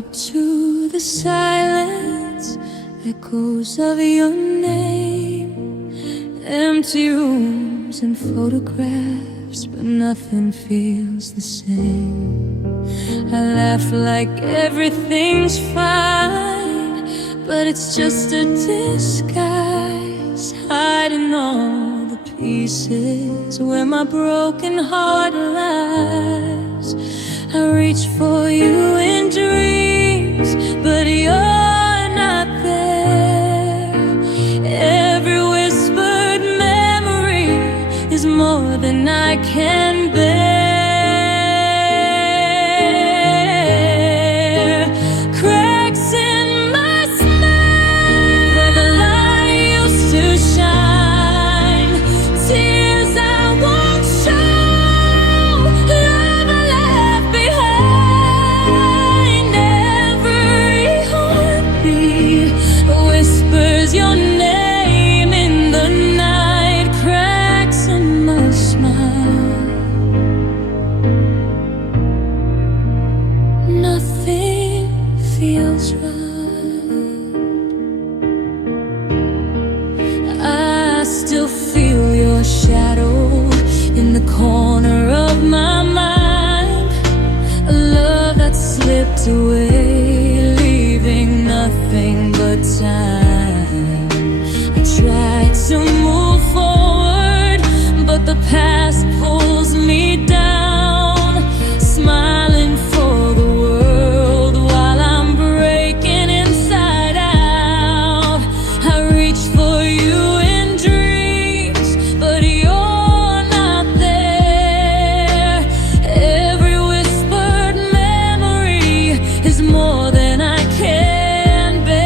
up to the silence, echoes of your name, empty rooms and photographs, but nothing feels the same. I laugh like everything's fine, but it's just a disguise, hiding all the pieces where my broken heart lies. I reach for you in dreams, but you're not there. Every whispered memory is more than I can bear. Cracks in my smile where the light used to shine, tears I won't show, love I left behind. Every heartbeat whispers your name in the night, cracks in my smile. Nothing feels right. I still feel your shadow in the corner of my mind, a love that slipped away, leaving nothing but time. I tried to move forward, but the past pulls me down, smiling for the world while I'm breaking inside out. I reach for you in dreams, but you're not there. Every whispered memory is more than I can bear.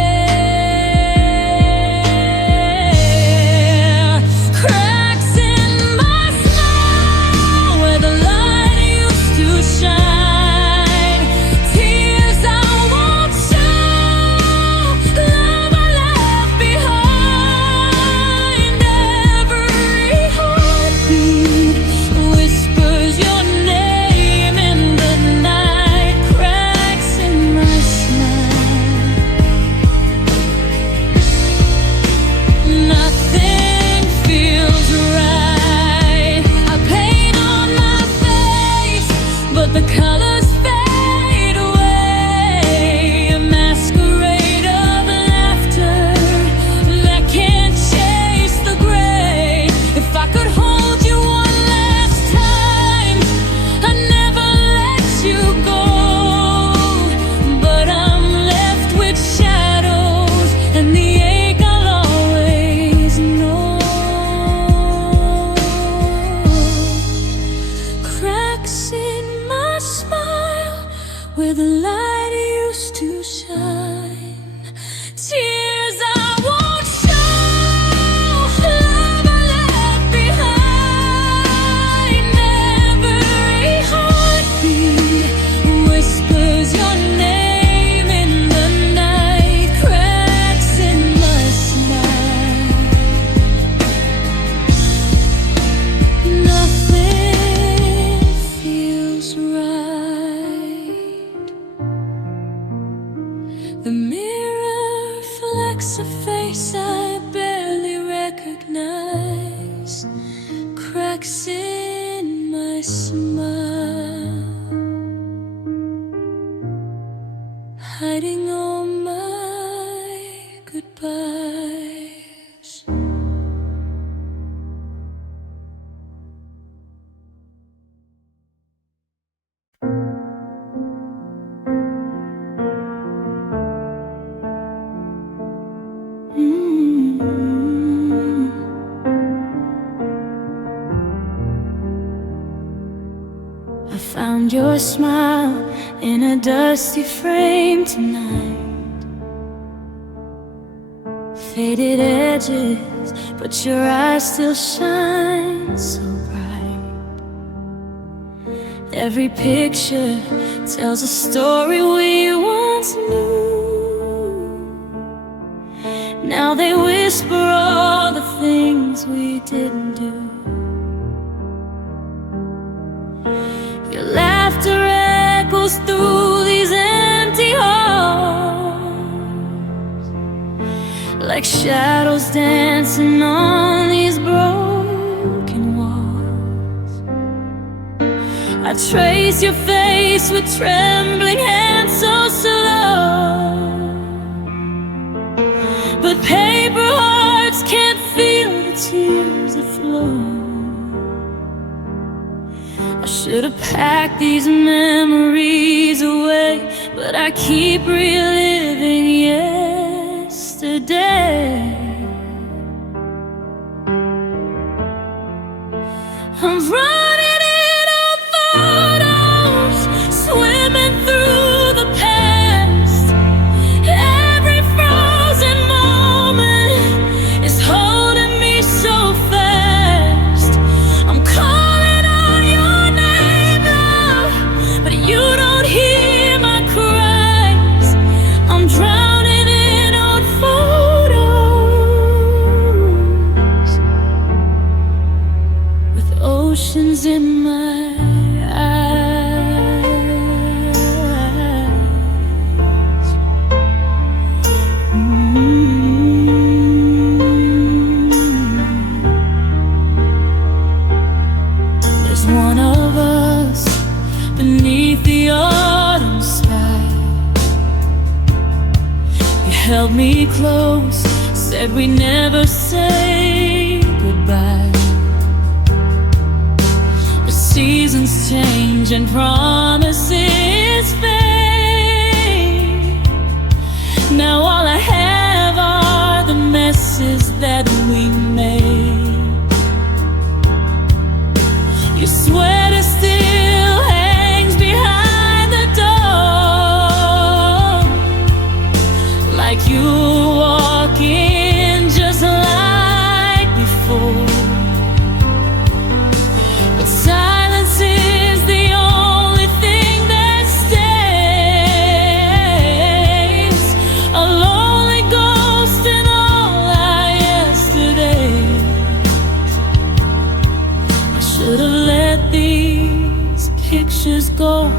Cracks in my smile where the light used to shine, tears I won't show, love I left behind. Every heartbeat whispers your name in the night, cracks in my smile. Nothing feels right. I paint on my face, but the colors fade away. A masquerade of laughter that can't chase the gray. If I could hold you one last time, I'd never let you go. But I'm left with shadows and the ache I'll always know. Cracks in my smile where the light used to shine, tears I won't show, love I left behind. Every heartbeat whispers your name in the night, cracks in my smile. Nothing feels right. The mirror reflects a face I barely recognize, cracks in my smile, hiding all my goodbyes. I found your smile in a dusty frame tonight, faded edges, but your eyes still shine so bright. Every picture tells a story we once knew. Now they whisper all the things we didn't do. Your laughter echoes through these empty halls. shadows dancing on these broken walls. I trace your face with trembling hands so slow, but paper hearts can't feel the tears that flow. I should have packed these memories away, but I keep reliving yesterday. I'm running in on photos, swimming through the past. Every frozen moment is holding me so fast. I'm calling on your name now, but you don't hear my cries. I'm drowning in old photos with oceans in my eyes. There's one of us beneath the autumn sky. You held me close, said we never say goodbye. But seasons change and promises fade. Now all I have are the messes that we made. Your sweater still hangs behind the door, like you were walking just like before. But silence is the only thing that stays, a lonely ghost in all our yesterdays. I should have let these pictures go,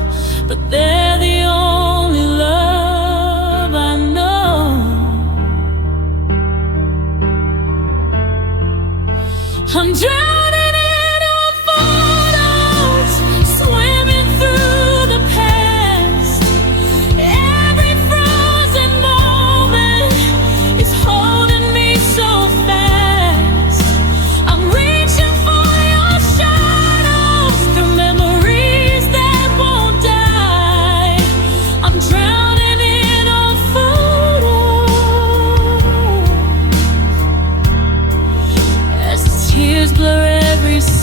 but they're the only love I know. I'm drowning in old photos, swimming through the past. Every frozen moment is holding me so fast. I'm reaching for your shadows through memories that won't die. I'm drowning in old photos as the tears blur every sky.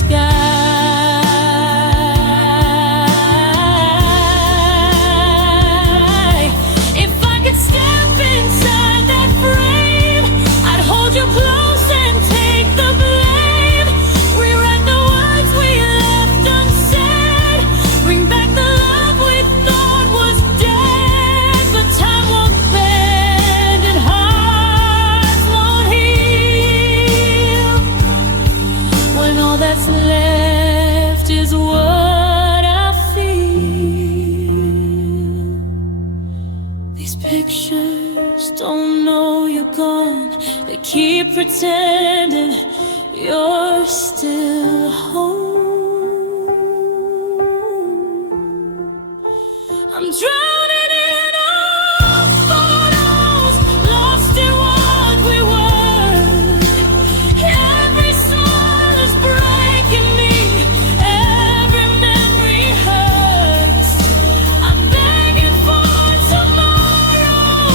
If I could step inside that frame, I'd hold you close and take the blame. Rewrite the words we left unsaid, bring back the love we thought was dead. But time won't bend and hearts won't heal when all that's left is what I feel. These pictures don't know you're gone, they keep pretending you're still home. I'm drowning in old photos, lost in what we were. Every smile is breaking me, every memory hurts. I'm begging for tomorrow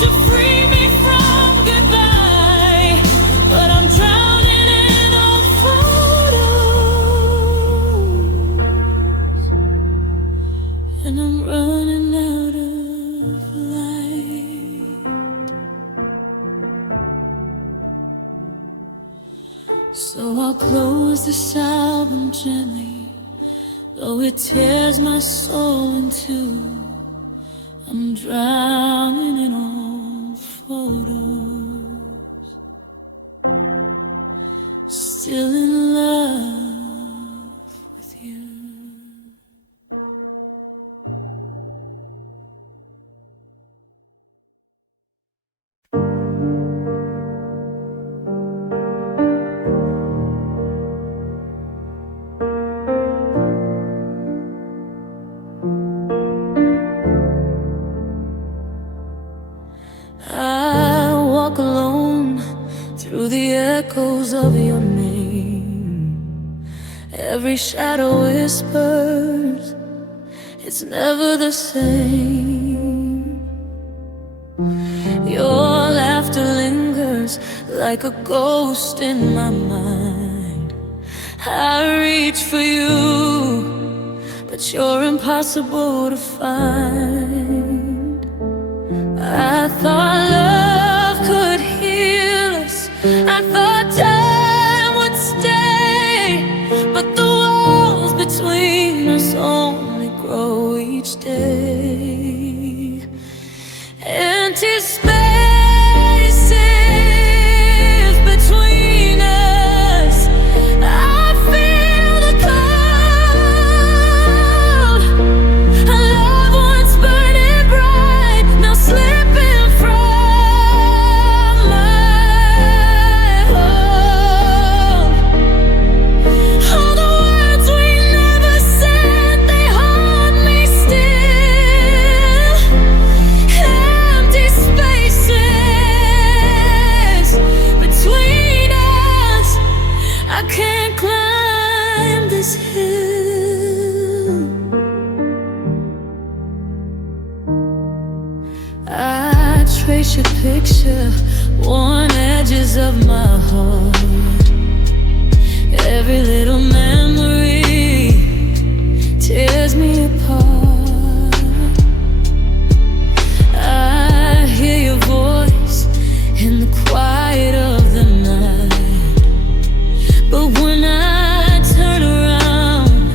to free me from goodbye, but I'm drowning in old photos, and I'm running out of light. So I'll close this album gently, though it tears my soul in two. I'm drowning in old photos, still in love with you. echoes of your name. Every shadow whispers, it's never the same. Your laughter lingers like a ghost in my mind. I reach for you, but you're impossible to find. I thought love could heal us, I thought time would stay, but the walls between us only grow each day. Empty spaces between us, I feel the cold. Our love once burning bright, now slipping from my hold. All the words we never said, they haunt me still. Empty spaces between us, I can't climb this hill. I trace your picture, worn edges of my heart. Every little memory tears me apart. I hear your voice in the quiet of the night, but when I turn around,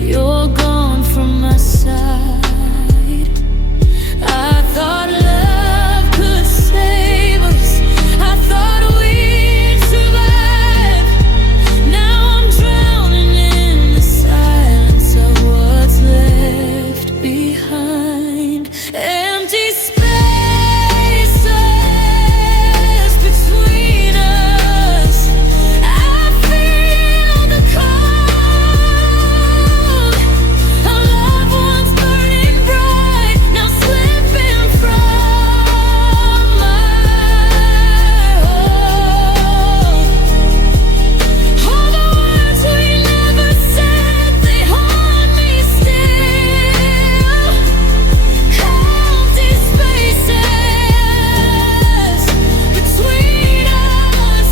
you're gone from my side. I thought love could save us, I thought we'd survive. Now I'm drowning in the silence of what's left behind. Empty spaces between us, I feel the cold. Our love once burning bright, now slipping from my hold. All the words we never said, they haunt me still. Empty spaces between us,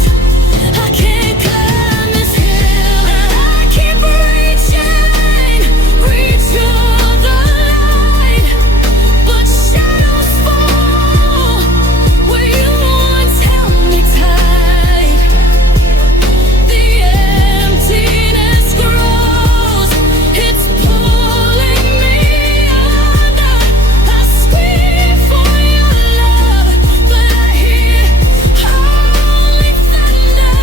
I can't climb this hill. I keep reaching for the light, but shadows fall where you once held me tight. The emptiness grows, it's pulling me under. I scream for your love, but I hear only thunder.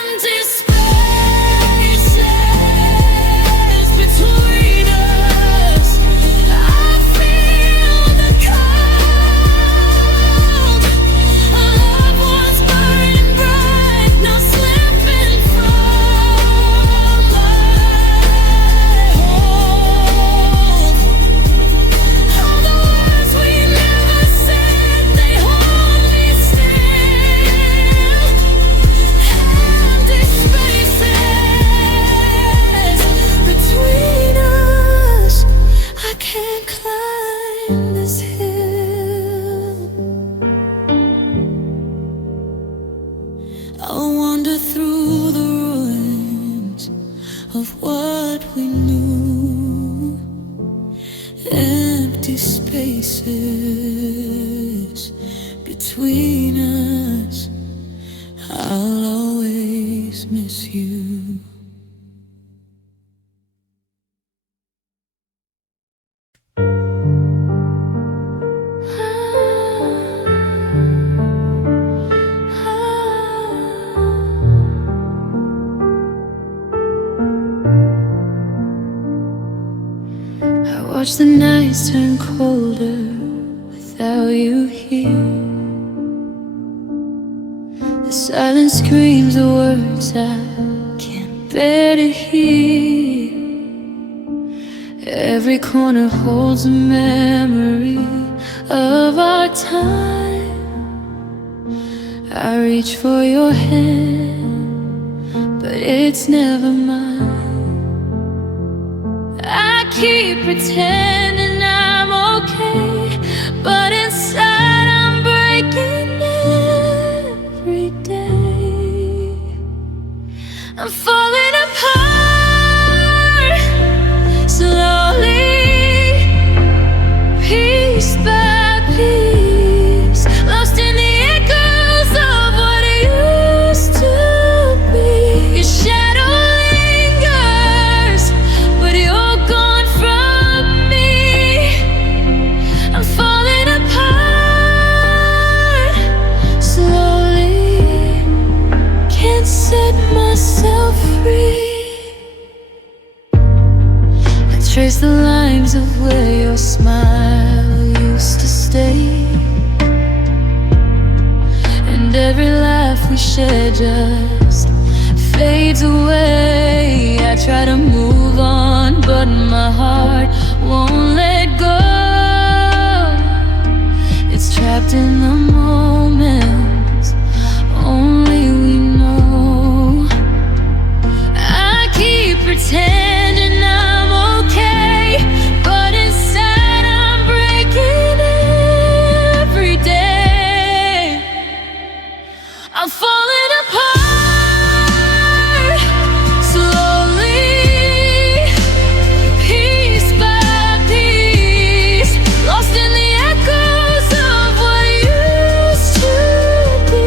Empty spaces between us, I feel the cold. Our love once burning bright, now slipping from my hold. All the words we never said, they haunt me still. Empty spaces between us, I can't climb this hill. I'll wander through the ruins of what we knew. Empty spaces between us, I'll always miss you. I watch the nights turn colder without you here. The silence screams the words I can't bear to hear. Every corner holds a memory of our time. I reach for your hand, but it's never mine. I keep pretending I'm okay, but inside I'm breaking every day. I'm falling apart slowly, piece by piece, lost in the echoes of what used to be. Your shadow lingers, but you're gone from me. I'm falling apart slowly, can't set myself free. I trace the lines of where your smile used to stay, and every laugh we share just fades away. I try to move on, but my heart won't let go. It's trapped in the moments only we know. I keep pretending I'm okay, but inside I'm breaking every day. I'm falling apart slowly, piece by piece, lost in the echoes of what used to be.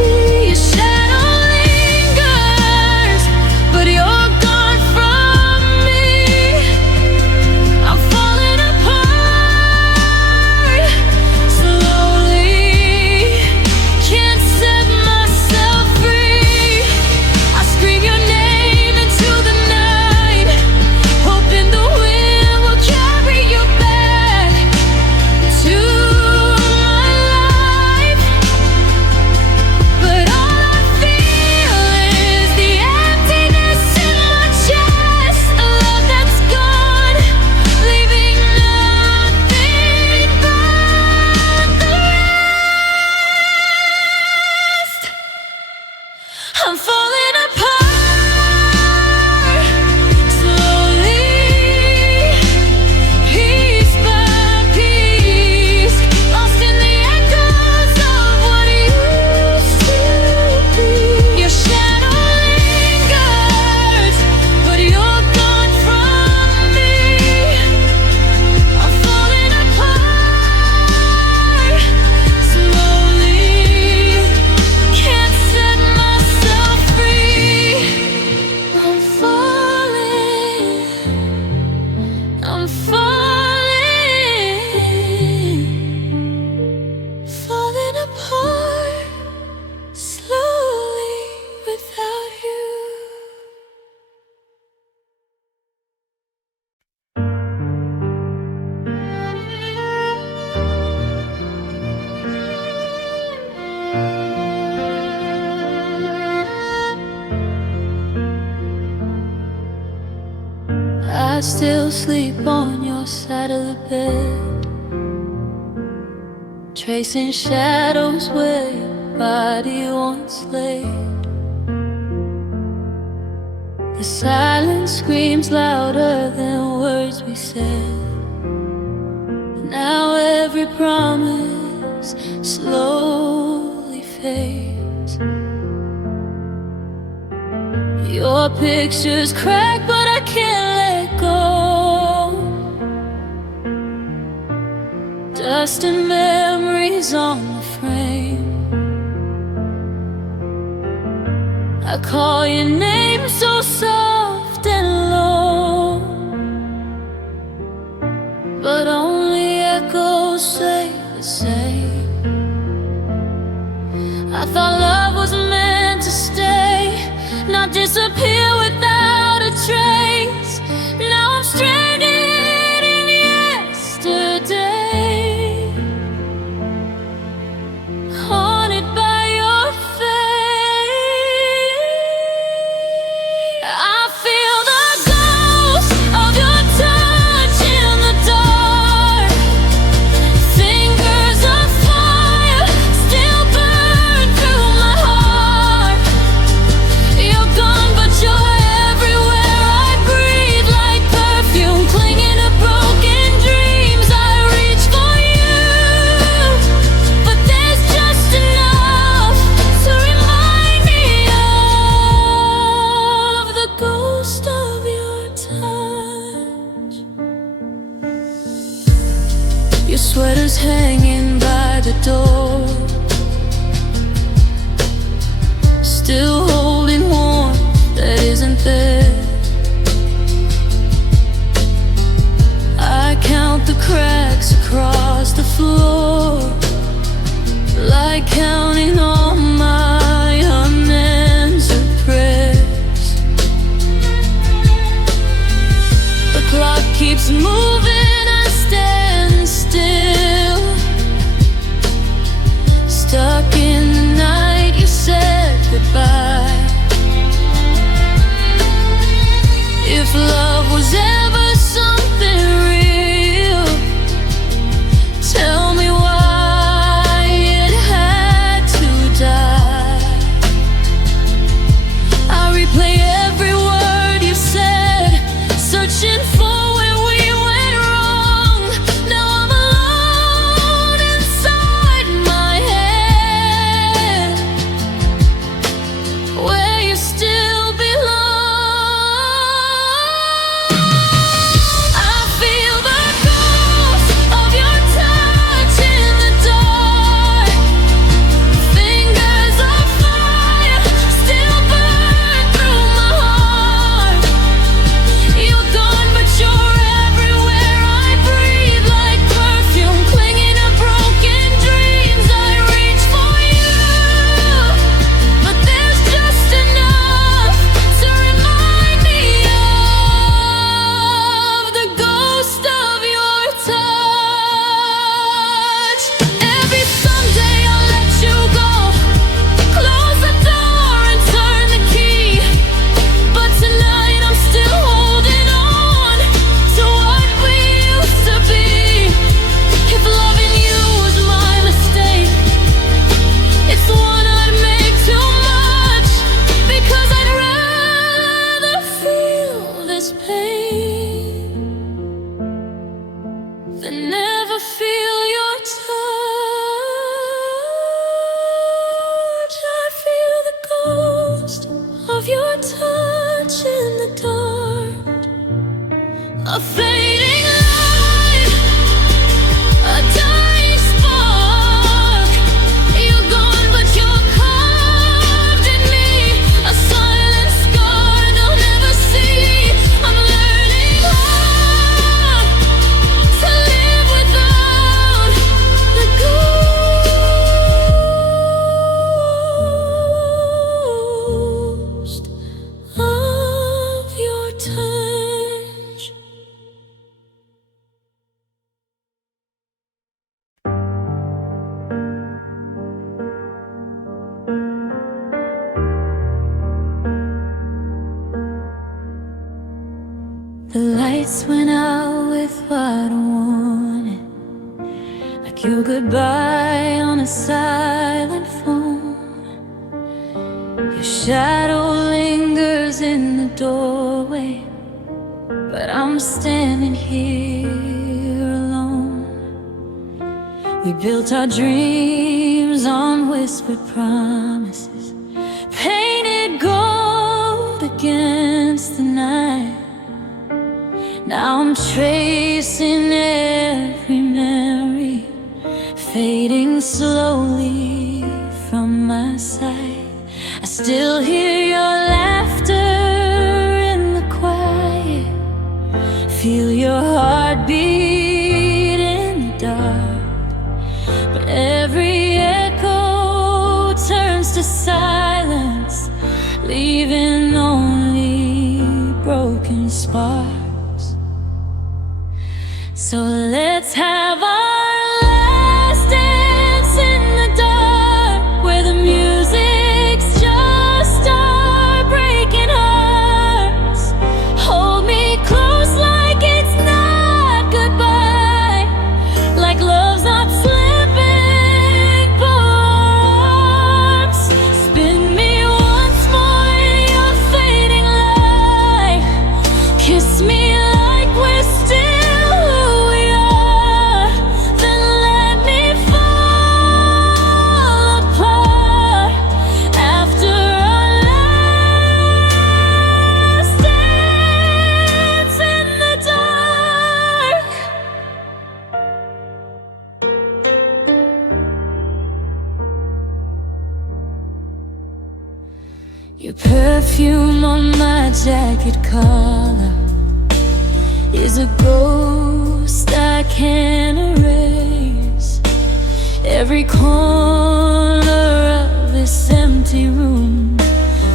Your shadow lingers, but you're gone from me. I'm falling apart slowly, can't set myself free. I scream your name into the night, hoping the wind will carry you back to my life. But all I feel is the emptiness in my chest, a love that's gone, leaving nothing but the rest. I'm falling apart slowly, piece by piece, lost in the echoes of what used to be. Your shadow lingers, but you're gone from me. I'm falling apart slowly, can't set myself free. I'm falling falling apart slowly without you. I still sleep on your side of the bed, tracing shadows where your body once lay. The silence screams louder than words we said. Now every promise slowly fades. Your picture's cracked, but I can't let go. Dust and memories on the frame. I call your name so soft and low, but only echoes say the same. I thought love was meant to stay, not disappear without a trace. Now I'm stranded in yesterday, haunted by your face. I feel the ghost of your touch in the dark. Fingers of fire still burn through my heart. Your sweater's hanging by the door, still holding warmth that isn't there. I count the cracks across the floor, like counting all my unanswered prayers. The clock keeps moving, I stand still, stuck in the night you said goodbye. If love was ever something real, tell me why it had to die. I replay every word you said, searching for where we went wrong. Now I'm alone inside my head, where you still belong. I feel the ghost of your touch in the dark. Fingers of fire still burn through my heart. You're gone, but you're everywhere I breathe, like perfume clinging to broken dreams. I reach for you, but there's just enough to remind me of the ghost of your touch. Every Sunday I'll let you go, close the door and turn the key, but tonight I'm still holding on to what we used to be. If loving you was my mistake, it's one I'd make too much, because I'd rather feel this pain than never feel your touch. I feel the ghost of your touch in the dark, a fading light, a dying spark. You're gone, but you're carved in me, a silent scar they'll never see. I'm learning how to live without the ghost of your touch. The lights went out with what I wanted, like your goodbye on a silent phone. Your shadow lingers in the doorway, but I'm standing here alone. We built our dreams on whispered promises, painted gold against the night. Now I'm tracing every memory, fading slowly from my sight. I still hear your laughter in the quiet, feel your heartbeat in the dark. But every echo turns to silence, leaving only broken sparks. So let's have our last dance in the dark, where the music's just our breaking hearts. Hold me close like it's not goodbye, like love's not slipping through our arms. Spin me once more in your fading light, kiss me like we're still who we are. Your perfume on my jacket collar is a ghost I can't erase. Every corner of this empty room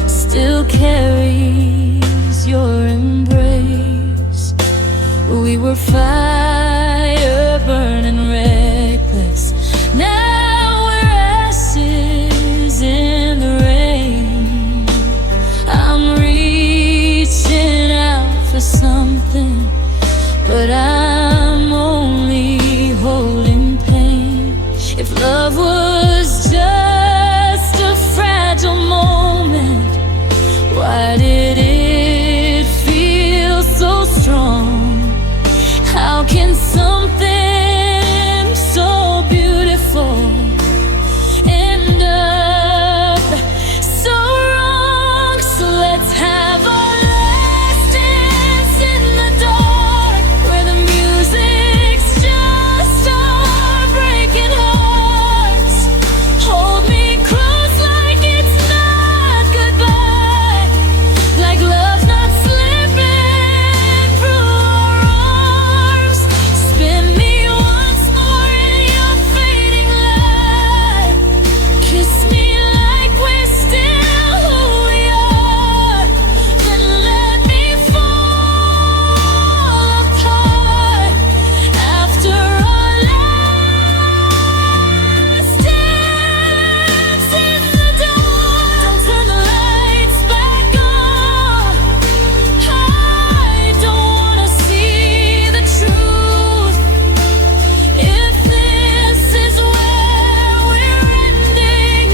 still carries your embrace. We were fire burning reckless. Now we're ashes in the rain. I'm reaching out for something, but I'm only holding pain. If love was just a fragile moment, why did it feel so strong? How can something so beautiful end up so wrong? So let's have a last dance in the dark, where the music's just our breaking hearts. Hold me close like it's not goodbye, like love's not slipping through our arms. Spin me once more in your fading light. Kiss me like we're still who we are. Then let me fall apart after our last dance in the dark. Don't turn the lights back on. I don't wanna see the truth. If this is where we're ending,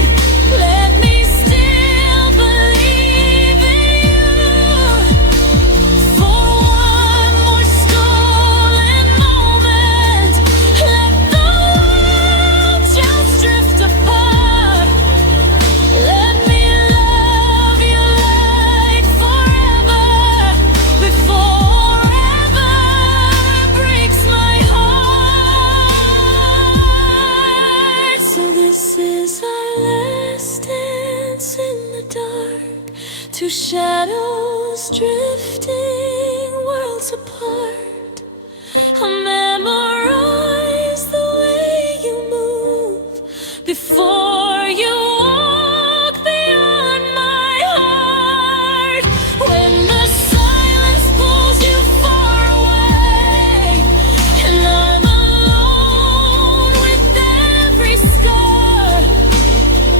let me still believe in you. For one more stolen moment, let the world just drift apart. Let me love you like forever, before ever breaks my heart. So this is our last dance in the dark, two shadows drifting worlds apart. I memorize the way you move before you walk beyond my heart. When the silence pulls you far away, and I'm alone with every scar,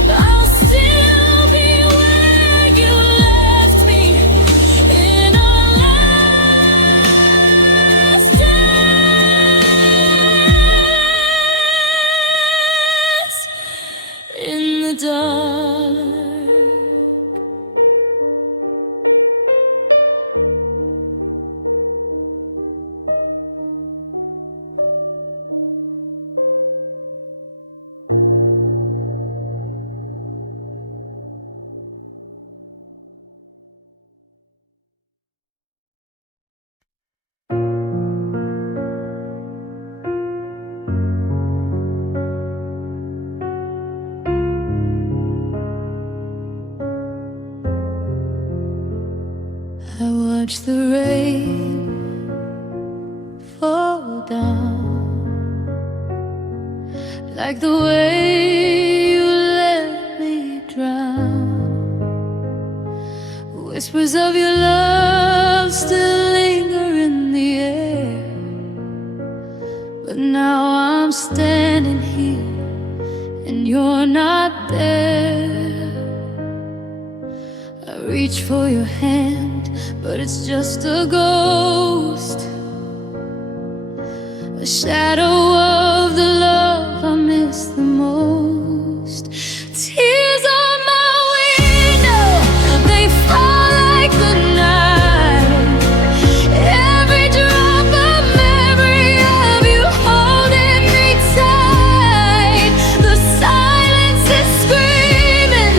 I'll still be where you left me in our last dance in the dark. I watch the rain fall down, like the way you let me drown. Whispers of your love still linger in the air, but now I'm standing here and you're not there. I reach for your hand, but it's just a ghost, a shadow of the love I miss the most. Tears on my window, they fall like the night. Every drop of memory of you holding me tight. The silence is screaming,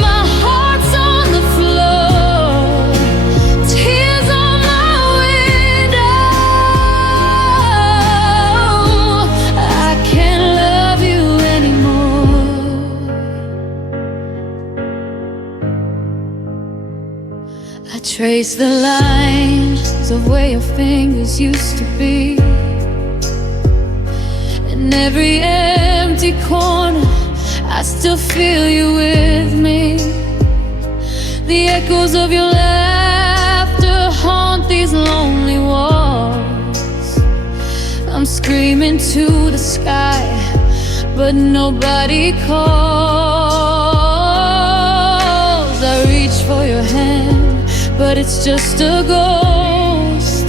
my heart's on the floor. Tears on my window, Trace the lines of where your fingers used to be. In every empty corner, I still feel you with me. The echoes of your laughter haunt these lonely walls. I'm screaming to the sky, but nobody calls. I reach for your hand, but it's just a ghost,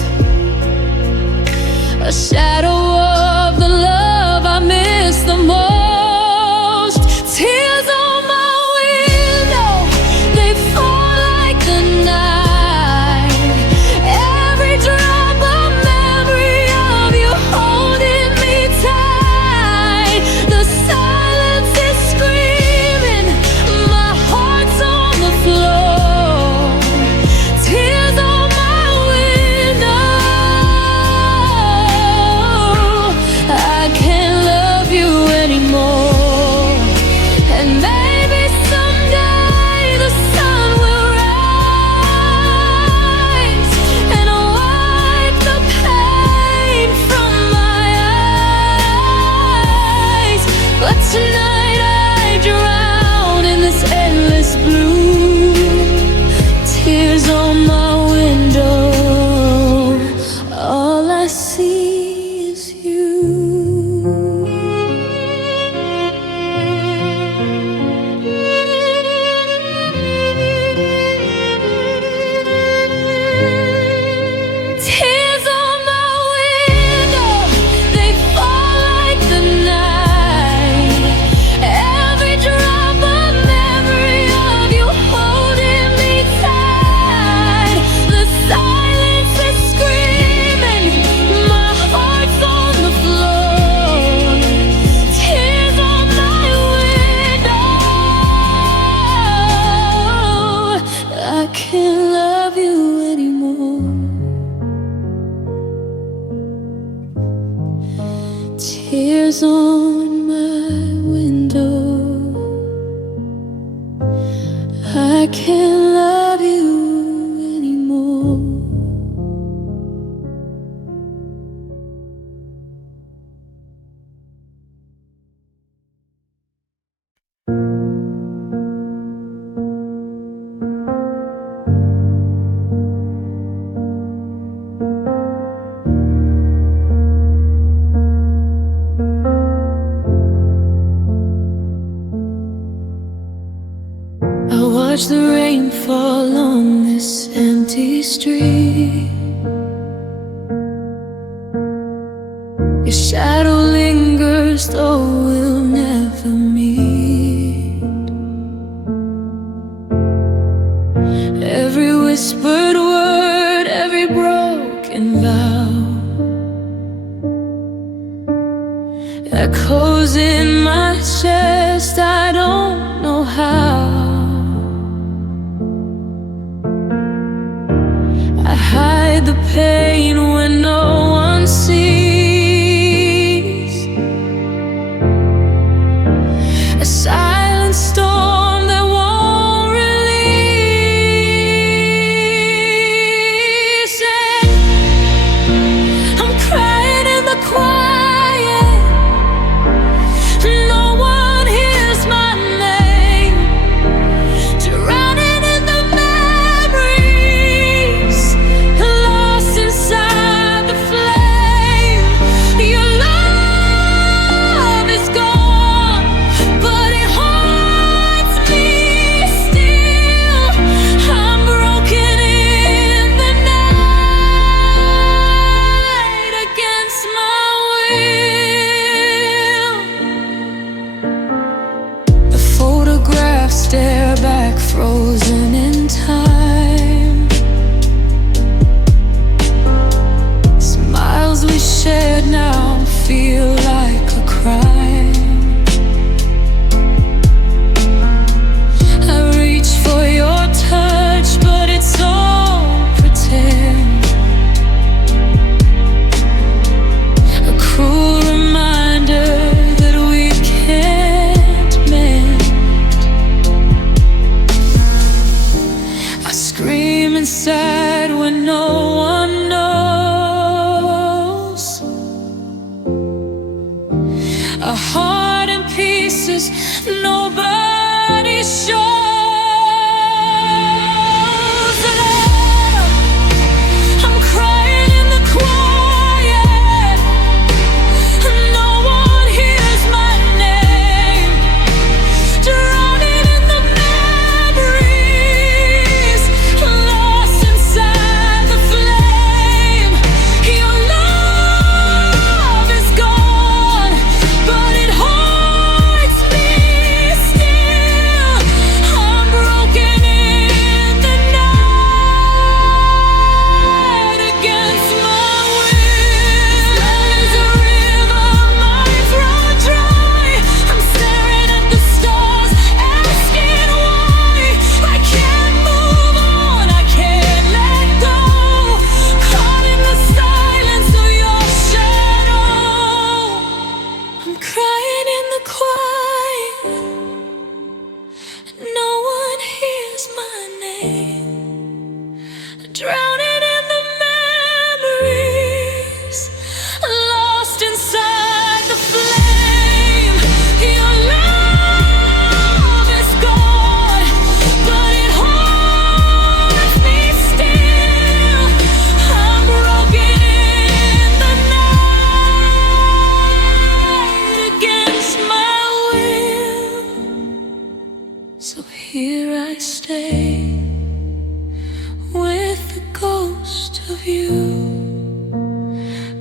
a shadow of the love I miss the most. Tears on my window, they fall like the night. Every drop a memory of you holding me tight. The silence is screaming, my heart's on the floor. Tears on my window, I can't love you anymore. And maybe someday the sun will rise and wipe the pain from my eyes. But tonight I drown in this endless blue. Tears on my window, all I see is you. Tears on my window, they fall like the night. Every drop a memory of you holding me tight. The silence is screaming, my heart's on the floor. Tears on my window, I can't love you anymore. Tears on my window, I can't love you anymore. I watch the rain fall on this empty street. Your shadow lingers, though we'll never meet. Every whispered word, every broken vow echoes in my chest, I don't know how. I hide the pain when no one sees. A silent storm that won't release. And I'm crying in the quiet. No one hears my name. a heart in pieces, nobody shows love. I'm crying in the quiet, no one hears my name, drowning in the memories, lost inside the flame. Your love is gone, but it haunts me still. I'm broken in the night against my will. Love is a river, my throat dry. I'm staring at the stars, asking why. I can't move on, I can't let go, caught in the silence of your shadow. I'm crying in the quiet, no one hears my name, drowning in the memories, lost inside the flame. Your love is gone, but it haunts me still. I'm broken in the night against my will. So here I stay with the ghost of you,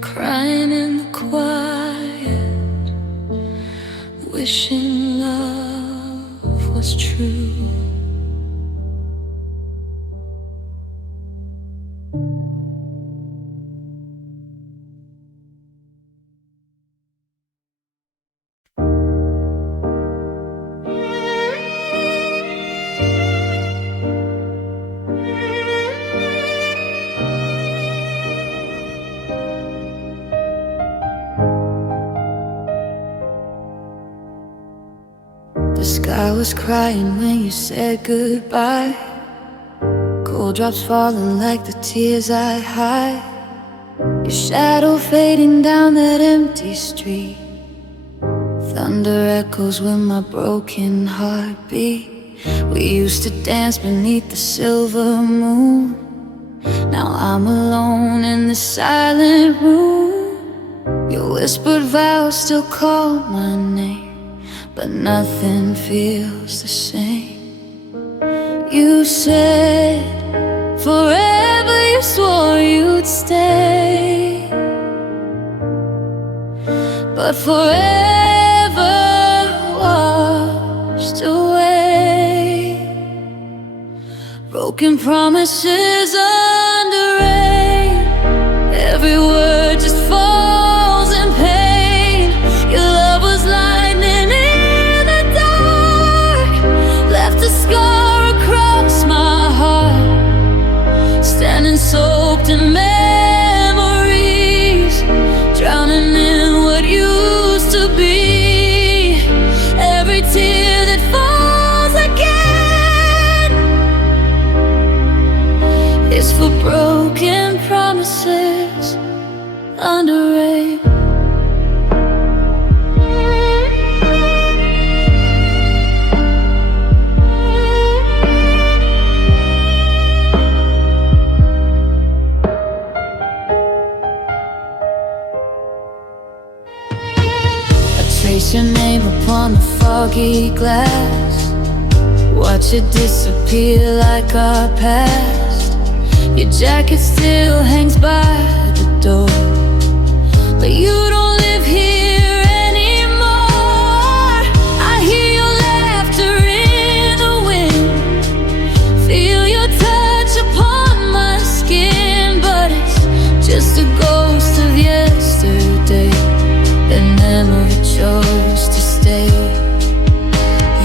crying in the quiet, wishing love was true. The sky was crying when you said goodbye, cold drops falling like the tears I hide, your shadow fading down that empty street. Thunder echoes when my broken heart beat. We used to dance beneath the silver moon, now I'm alone in the silent room. Your whispered vows still call my name, but nothing feels the same. You said forever, you swore you'd stay, but forever washed away. Broken promises under rain, every word just falls in pain. Your love was lightning in the dark, left a scar across my heart, standing soaked in memories, drowning in what used to be. Every tear that falls again is for broken promises under rain. Trace your name upon the foggy glass, watch it disappear like our past. Your jacket still hangs by the door, but you don't live here anymore. I hear your laughter in the wind, feel your touch upon my skin, but it's just a ghost of yesterday that never chose to stay.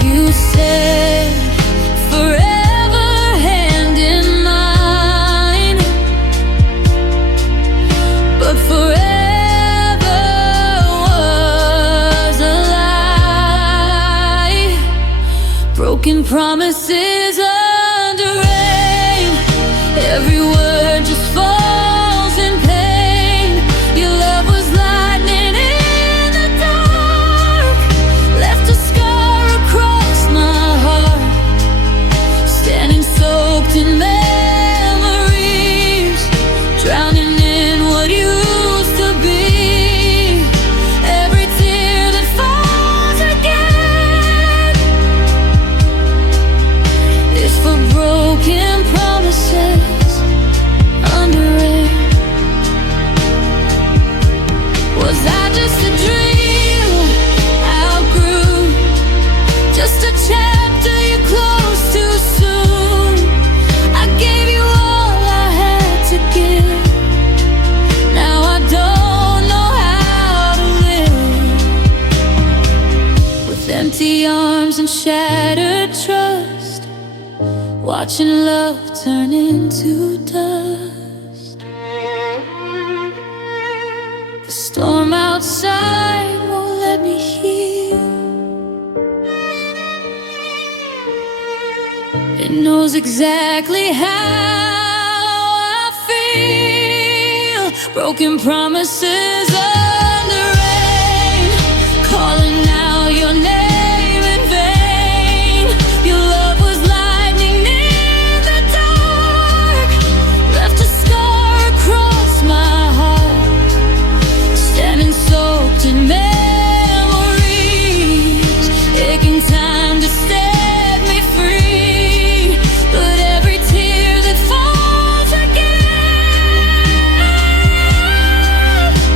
You said forever, hand in mine, but forever was a lie. Broken promises under rain, every word just falls in pain. Your love was lightning in the dark, empty arms and shattered trust, watching love turn into dust. The storm outside won't let me heal. It knows exactly how I feel. Broken promises under rain, calling out your name in vain. Your love was lightning in the dark, left a scar across my heart, standing soaked in memories, aching time to set me free. But every tear that falls again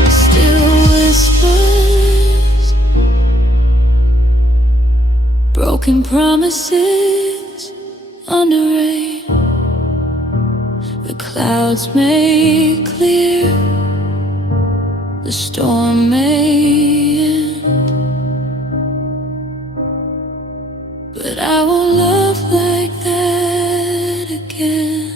still whispers broken promises under rain. The clouds may clear, the storm may end, but I won't love like that again.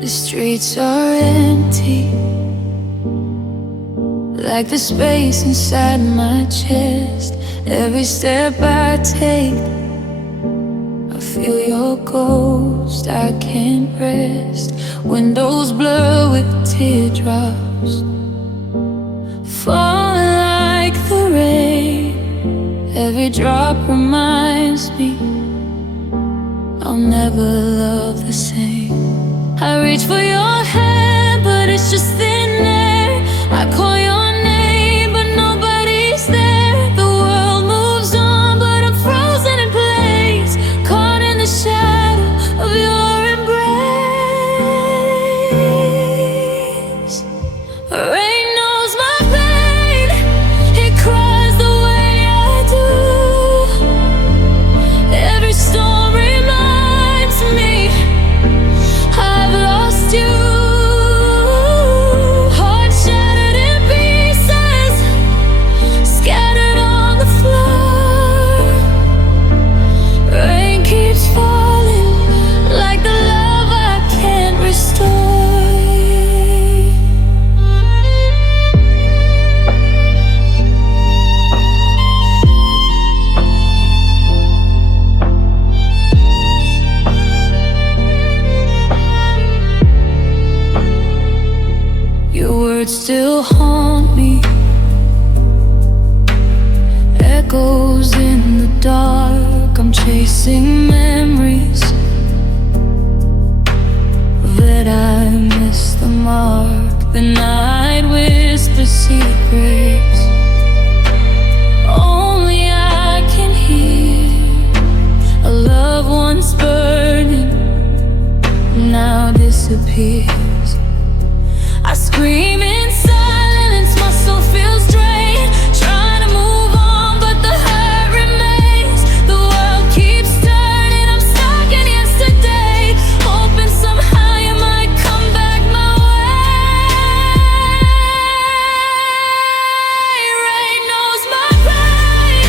The streets are empty, like the space inside my chest. Every step I take, I feel your ghost, I can't rest. Windows blur with teardrops, falling like the rain. Every drop reminds me I'll never love the same. I reach for your hand, but it's just thin air. I call your name, but nobody's there. The world moves on, but I'm frozen in place, caught in the shadow of your embrace. Rain knows my pain, it cries the way I do. Every storm reminds me I've lost you. Heart shattered in pieces, scattered on the floor. Rain keeps falling like the love I can't restore. Your words still haunt me, echoes in the dark. I'm chasing memories that I missed the mark. The night whispers secrets only I can hear. A love once burning now disappears. I scream in silence, my soul feels drained, trying to move on, but the hurt remains. The world keeps turning, I'm stuck in yesterday, hoping somehow you might come back my way. Rain knows my pain,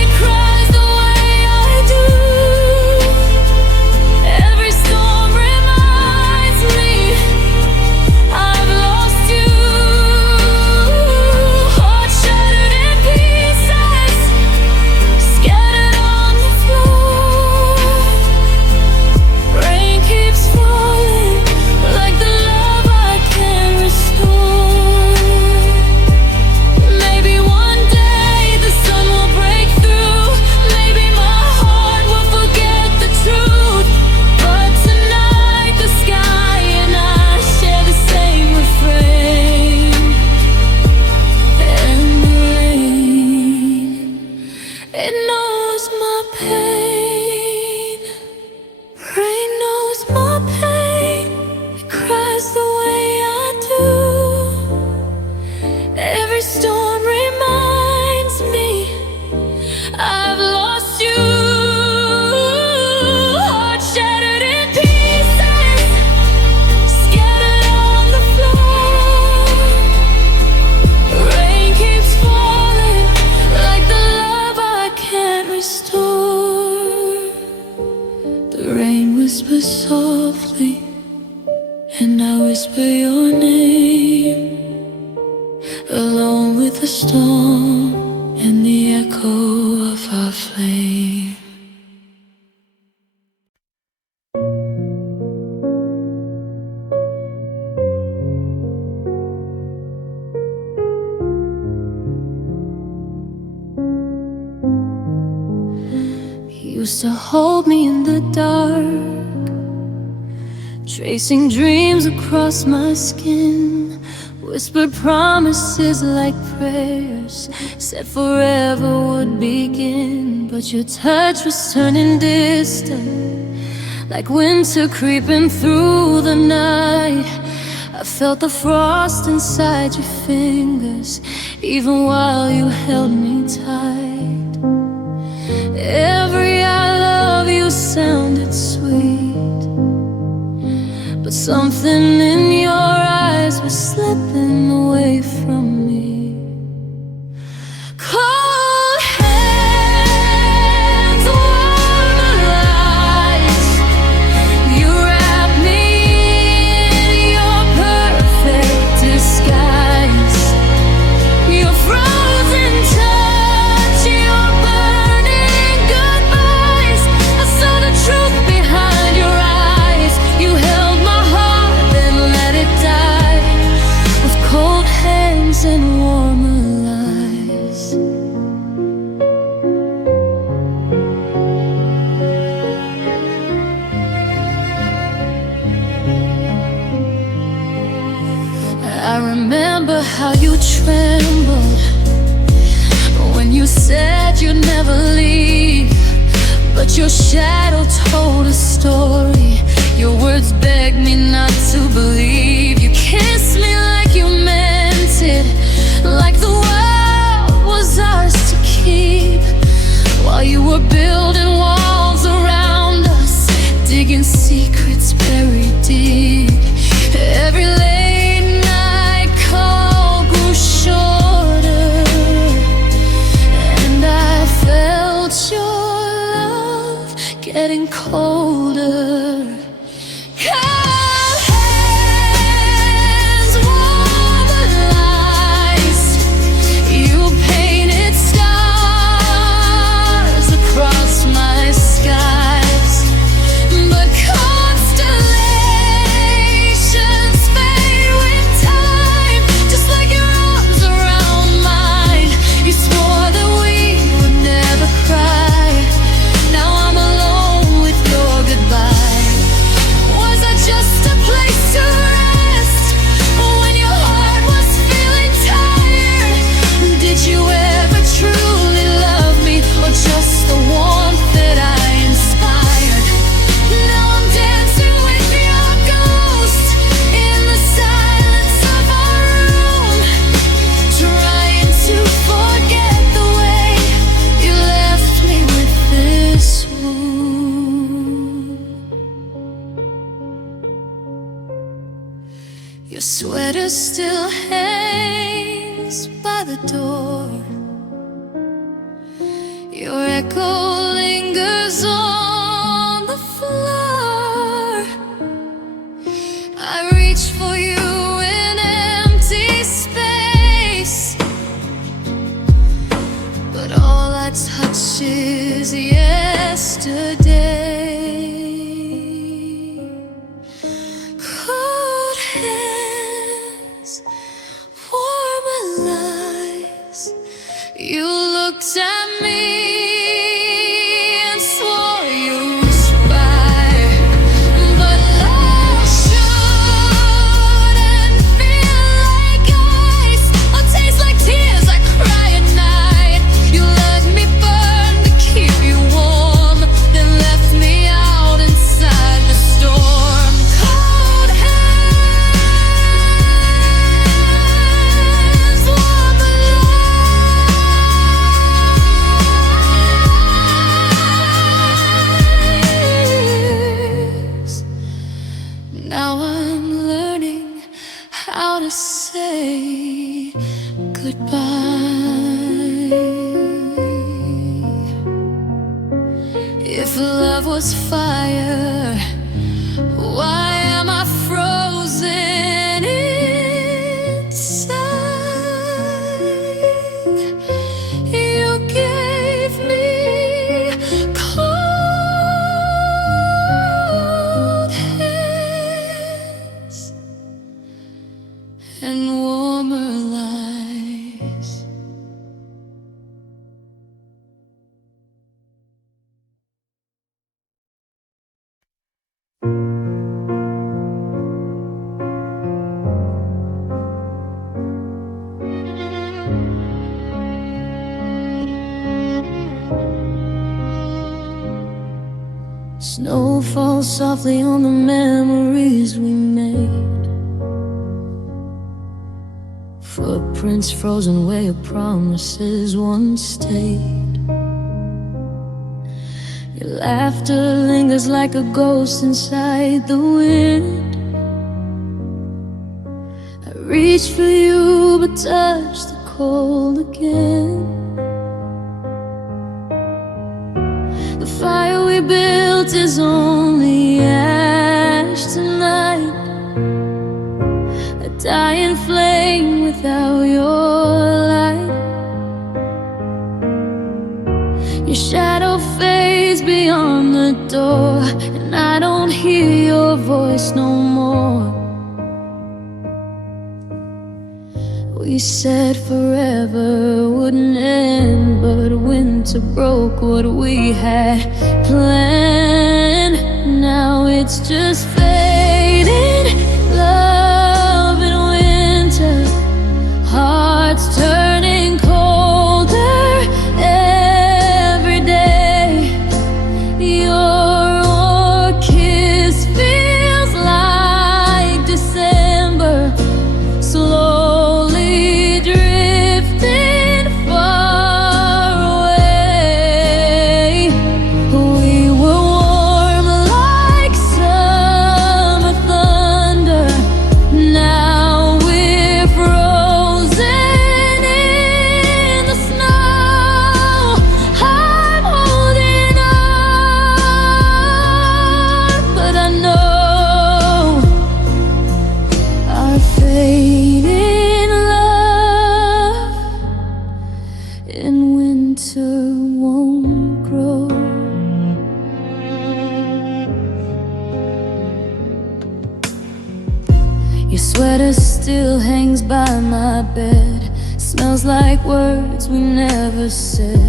it cries the way I do. Every storm reminds me I've lost you. whisper your name, alone with the storm and the echo of our flame. You used to hold me in the dark, tracing dreams across my skin, whispered promises like prayers, said forever would begin. But your touch was turning distant, like winter creeping through the night. I felt the frost inside your fingers, even while you held me tight. Every I love you sounded sweet, but something in your eyes was slipping away from me. Cold hands, warm eyes, you wrap me in your perfect disguise. Your frozen touch, your burning goodbyes. I saw the truth behind your eyes. You held my heart, then let it die, with cold hands and warmer lies. I remember how you trembled when you said you'd never leave, but your shadow told a story. Your words begged me not to believe. You kissed me like you meant it, like the world was ours to keep, while you were building walls around us, digging secrets buried deep. Every late night call grew shorter, and I felt your love getting colder. Cold hands, warm eyes, you painted stars across my skies, but constellations fade with time, just like your arms around mine. You swore that we would never cry. Now I'm alone with your goodbye. Was I just a place to rest when your heart was feeling tired? Did you ever truly love me, or just the warmth that I inspired? Now I'm dancing with your ghost in the silence of our room, trying to forget the way you left me with this wound. Your sweater still hangs by the door, your echo lingers on the floor. I reach for you in empty space, but all I touch is yesterday. Cold hands, warmer lies, you looked at me and swore you'd spy, but love shouldn't feel like ice, or taste like tears I cry at night. You let me burn to keep you warm, then left me out inside the storm. Cold hands, warm eyes. Now I'm learning how to say goodbye. If love was fire, why am I frozen and warmer lies. Snow falls softly on the memories we made, footprints frozen where your promises once stayed. Your laughter lingers like a ghost inside the wind. I reach for you but touch the cold again. The fire we built is only ash tonight, a dying flame without your light. Your shadow fades beyond the door, and I don't hear your voice no more. We said forever wouldn't end, but winter broke what we had planned. Now it's just fading love in winter, hearts turning colder every day. Your kiss feels like December, slowly drifting far away. We were warm like summer thunder, now we're frozen in the snow. I'm holding on, but I know our fading love in winter won't grow. Your sweater still hangs by my bed, smells like words we never said.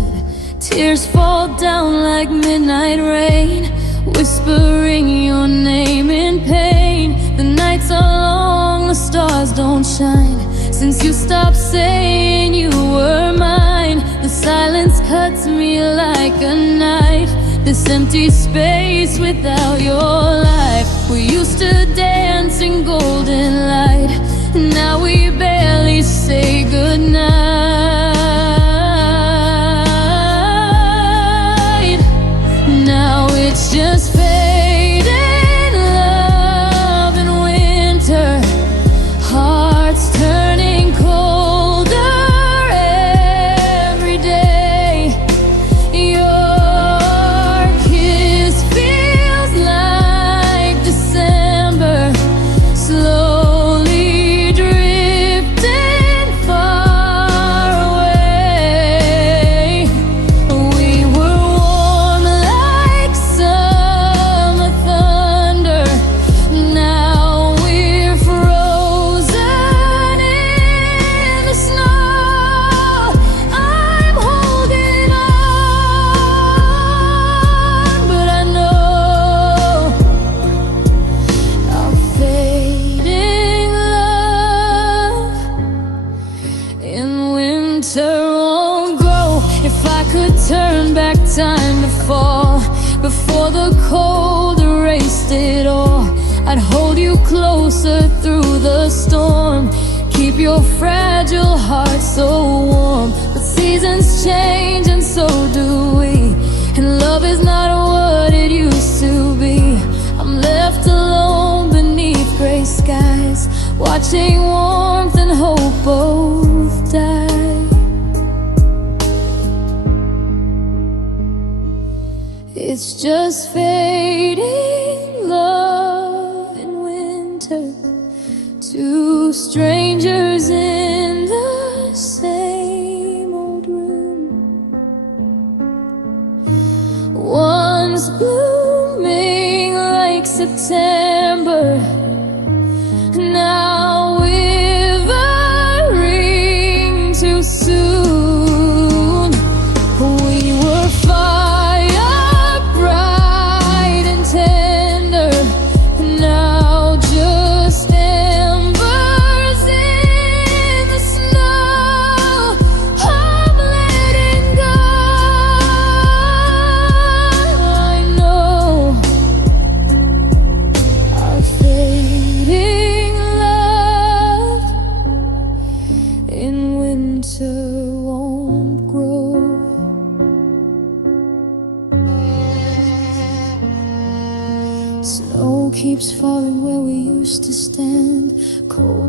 Tears fall down like midnight rain, whispering your name in pain. The nights are long, the stars don't shine since you stopped saying you were mine. The silence cuts me like a knife, this empty space without your life. We used to dance in golden light, now we barely say goodnight. Now it's just fading love in winter, hearts turning colder every day. Your kiss feels like December, slowly drifting far away. We were warm like summer thunder, now we're frozen in the snow. I'm holding on, but I know our fading love in winter won't grow. If I could turn back time to fall before the cold erased it all, I'd hold you closer through the storm, keep your fragile heart so warm. But seasons change and so do we, and love is not what it used to be. I'm left alone beneath gray skies, watching warmth and hope both die. It's just fading love in winter, two strangers in the same old room. One's blooming like September, now we've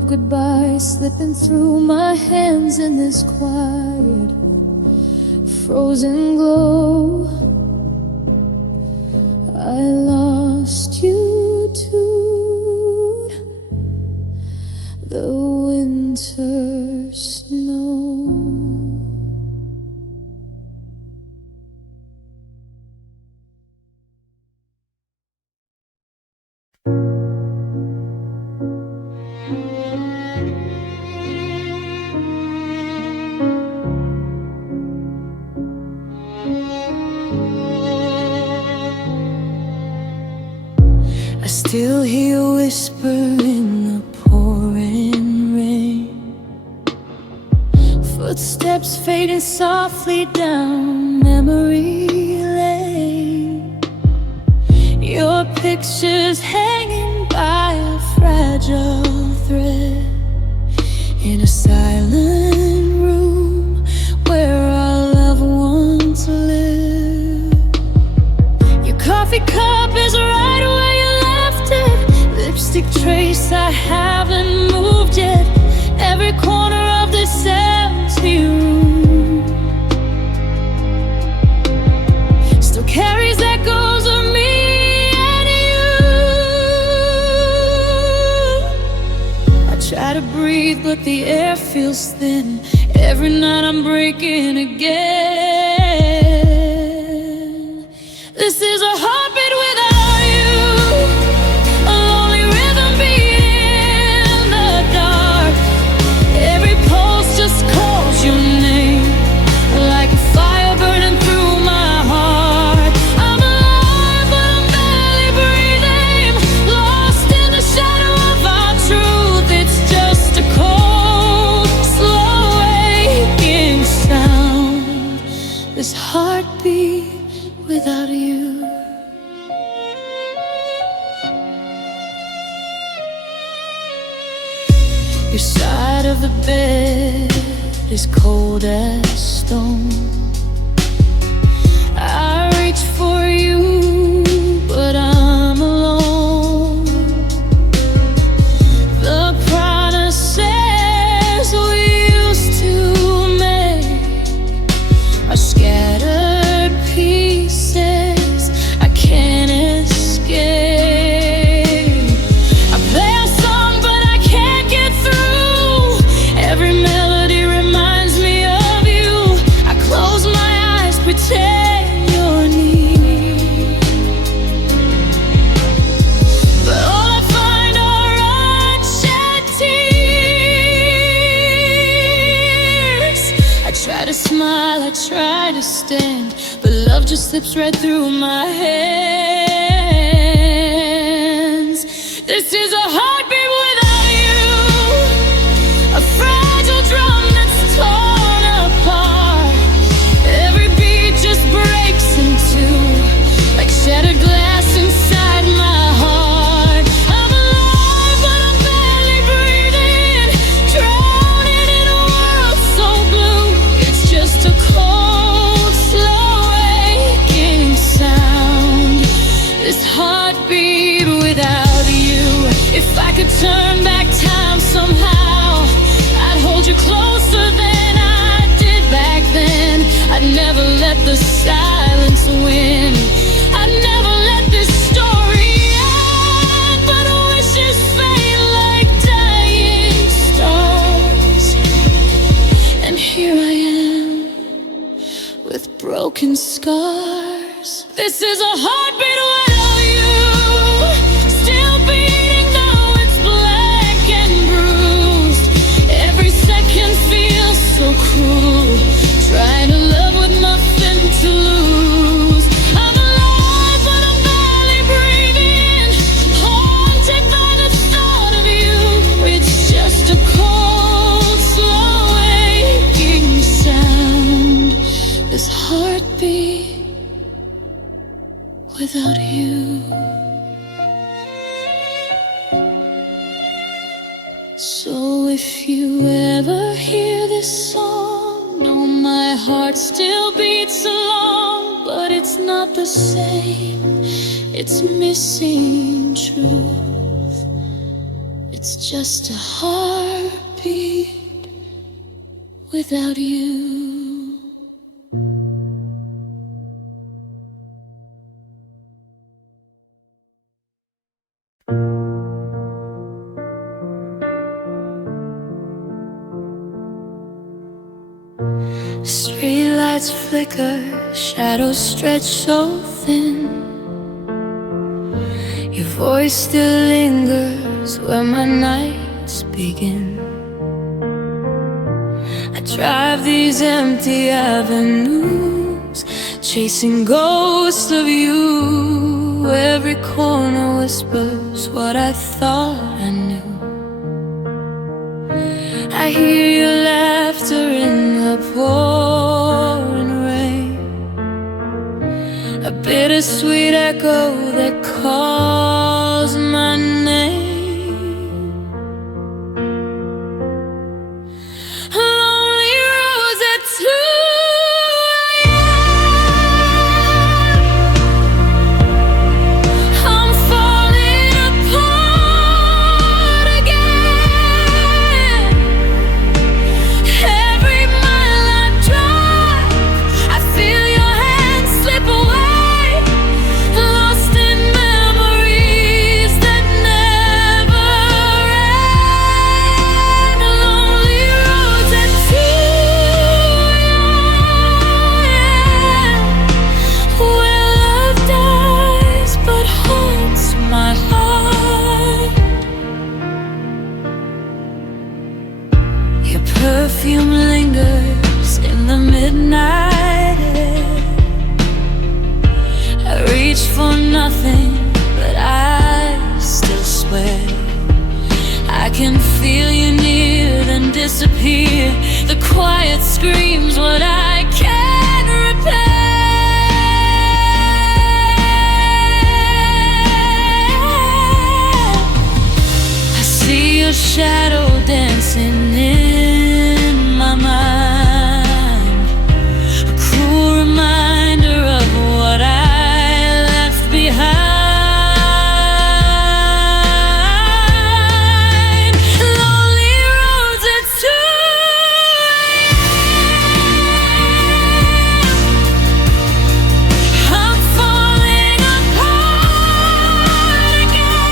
goodbye slipping through my hands in this quiet, frozen glow. I lost you to the winter snow. I still hear a whisper in the pouring rain, footsteps fading softly down memory lane. Your picture's hanging by a fragile thread in a silent room where our loved ones live. Your coffee cup is right where you left it, lipstick trace I haven't moved yet. Every corner of this empty room still carries echoes of me and you. I try to breathe but the air feels thin. Every night I'm breaking again. This is a heartbeat without you, a lonely rhythm beating in the dark. Every pulse just calls your name, like a fire burning through my heart. I'm alive but I'm barely breathing, lost in the shadow of our truth. It's just a cold, slow aching sound. This heartbeat without you. Your side of the bed is cold as stone. I reach for you, but I'm alone. The promises we used to make are scattered pieces I can't escape. I play a song but I can't get through. Every melody reminds me of you. I close my eyes, pretend you're near, but all I find are unshed tears. I try to smile, I try to stand, but love just slips right through my hands. This is a heartbeat without you, a fragile drum that's torn apart. Every beat just breaks in two, like shattered glass inside my heart. I'm alive but I'm barely breathing, drowning in a world so blue. It's just a cold, slow aching sound. This heartbeat without you. If I could turn back time somehow, I'd hold you closer than I did back then. I'd never let the silence win. I'd never let this story end. But wishes fade like dying stars, and here I am with broken scars. This is a heartbeat without you, still beating though it's black and bruised. Every second feels so cruel, trying to love with nothing to lose. I'm alive but I'm barely breathing, haunted by the thought of you. It's just a cold, slow aching sound. This heartbeat without you. So if you ever hear this song, know my heart still beats along, but it's not the same. It's missing truth. It's just a heartbeat without you. Streetlights flicker, shadows stretch so thin. Your voice still lingers where my nights begin. I drive these empty avenues, chasing ghosts of you. Every corner whispers what I thought I knew. I hear your laughter in the pouring rain, a bittersweet echo that calls my name. Lonely roads at 2 a.m. I'm falling apart again. Every mile I drive, I feel your hand slip away, lost in memories that never end. Lonely roads at 2 a.m. where love dies but haunts my heart. Your perfume lingers in the midnight air. I reach for nothing, but I still swear I can feel you near, then disappear. The quiet screams what I can't repair. I see your shadow dancing in my mind, a cruel reminder of what I left behind. Lonely roads at 2 a.m. I'm falling apart again.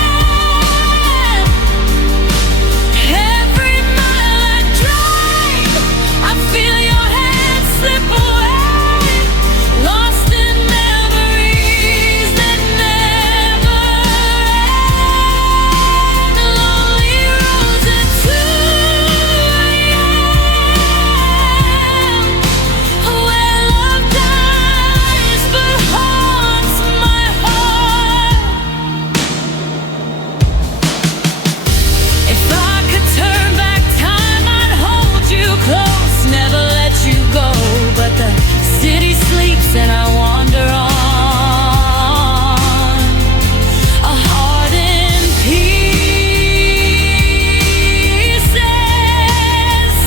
Every mile I drive, I feel your hand slip away, lost in memories that never end. Lonely roads at 2 a.m. where love dies but haunts my heart. If I could turn back time, I'd hold you close, never let you go. But the city sleeps and I wander on, a heart in pieces,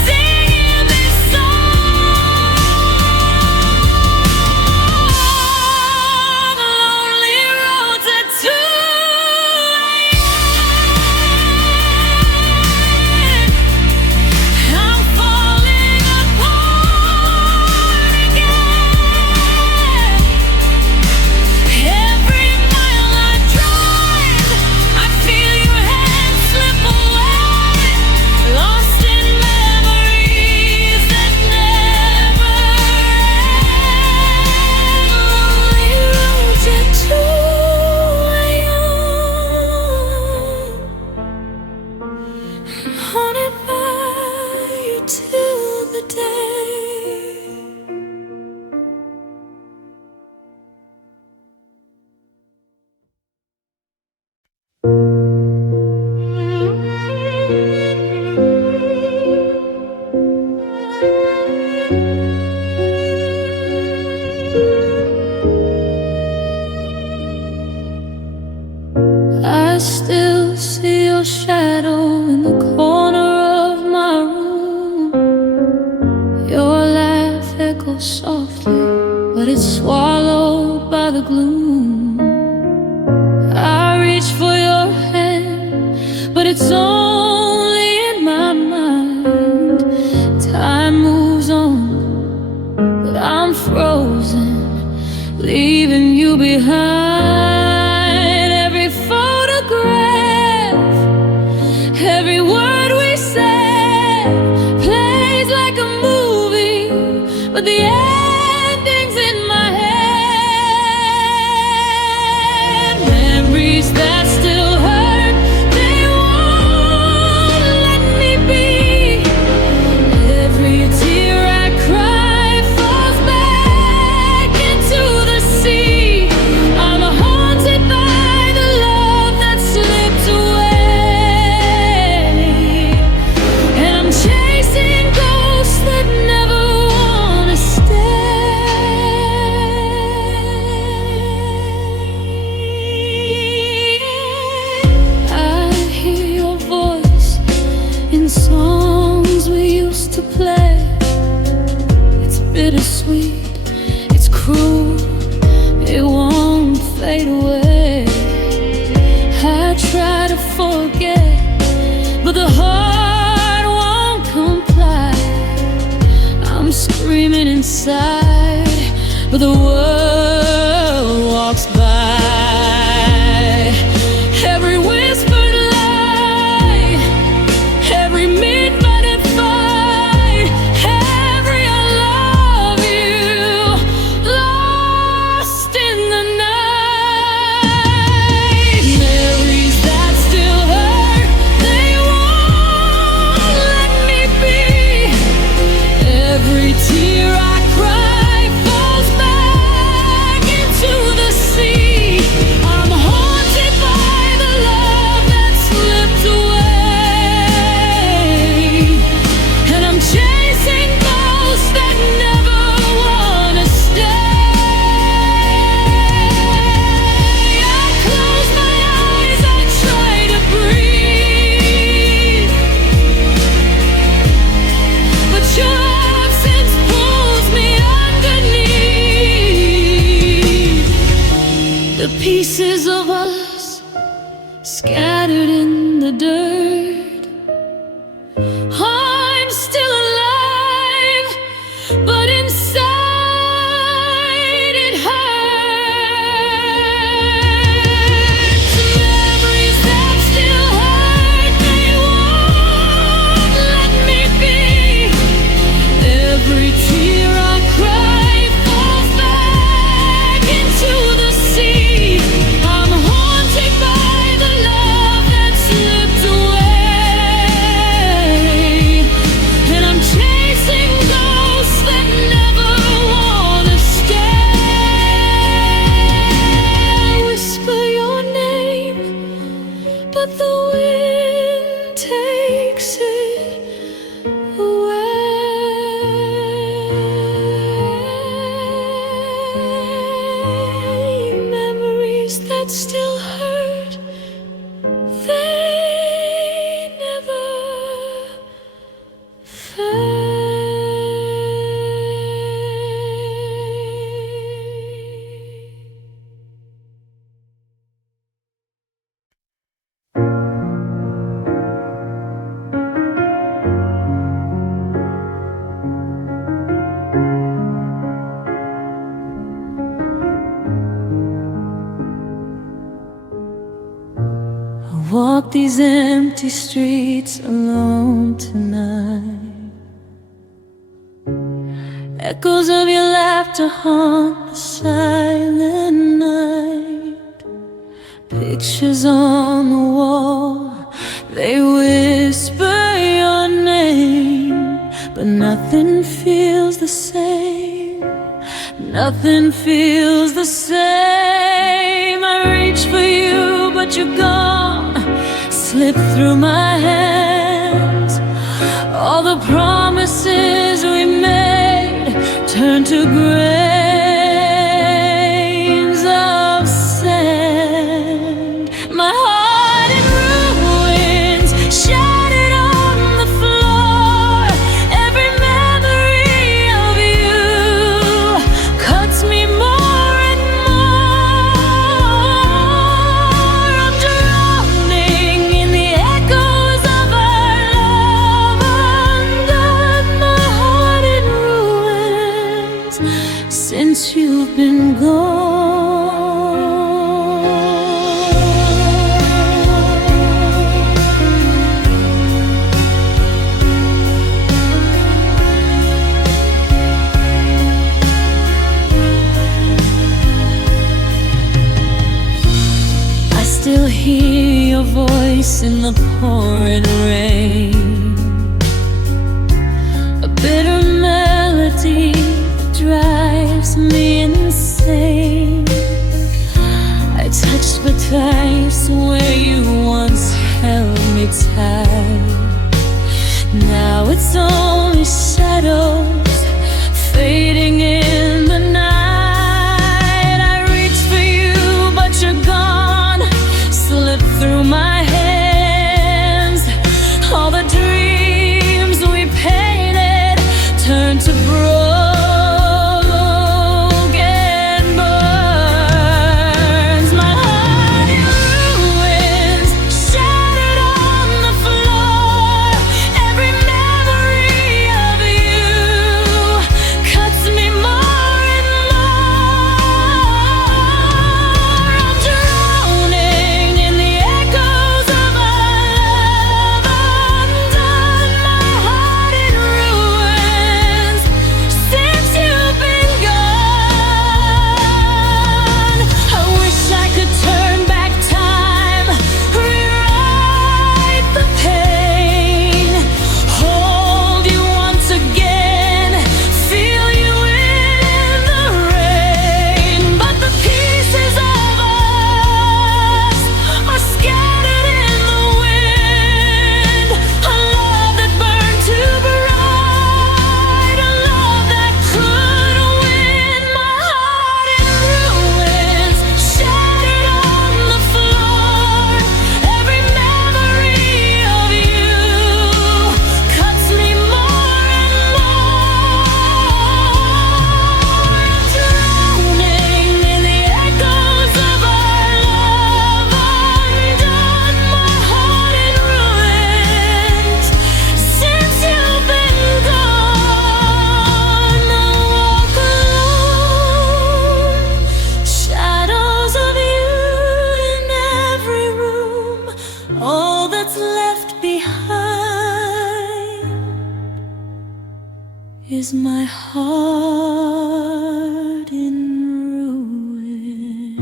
singing this song. Lonely roads at 2 a.m. I'm falling apart again. Every mile I drive, I feel your hand slip away, lost in memories that never end. Lonely roads at 2 a.m. haunted by you till the day. I still see your shadow in the corner of my room. Your laugh echoes softly, but it's swallowed by the gloom. I reach for your hand, but it's only but the ending's in my head. Memories that still hurt, they won't let me be. Every tear I cry falls back into the sea. I'm haunted by the love that slipped away, and I'm chasing ghosts that never wanna stay. I hear your voice in songs we used to play. It's bittersweet, it's cruel, it won't fade away. I try to forget, but the heart won't comply. I'm screaming inside, but the world walks by. Every whispered lie, every midnight fight, every I love you, lost in the night. Memories that still hurt, they won't let me be. Every tear I cry falls back into the sea. I'm haunted by the love that slipped away, and I'm chasing ghosts that never wanna stay. I close my eyes, I try to breathe, but your absence pulls me underneath. The pieces of us scattered in the dirt. I'm still alive, but inside it hurts. Memories that still hurt, they won't let me be. Every tear I cry falls back into the sea. I'm haunted by the love that slipped away, and I'm chasing ghosts that never wanna stay. Whisper your name, but the wind takes it away. Memories that still hurt, they never fade. I walk these empty streets alone tonight. Echoes of your laughter haunt the silent night. Pictures on the wall, they whisper your name, but nothing feels the same. Nothing feels the same. I reach for you, but you're gone. Slip through my hands. All the promises we made turn to grains of sand. My heart in ruins, shattered on the floor. Every memory of you cuts me more and more. I'm drowning in the echoes of our love, under my heart in ruins since you've been gone. voice in the pouring rain, a bitter melody that drives me insane. I touched but twice where you once held me tight. Now it's only shadows fading in the night. I reach for you, but you're gone. Slip through my hands. All the dreams we painted turned to broken burns. My heart in ruins, shattered on the floor. Every memory of you cuts me more and more. I'm drowning in the echoes of our love. Undone, my heart in ruins since you've been gone. I wish I could turn back time, rewrite the pain, hold you once again, feel you in the rain. But the pieces of us are scattered in the wind. A love that burned too bright, a love that could win. My heart in ruins, shattered on the floor. Every memory of you cuts me more and more. I'm drowning in the echoes of our love. Undone, my heart in ruins since you've been gone. I walk alone, shadows of you in every room. All that's left behind is my heart in ruins.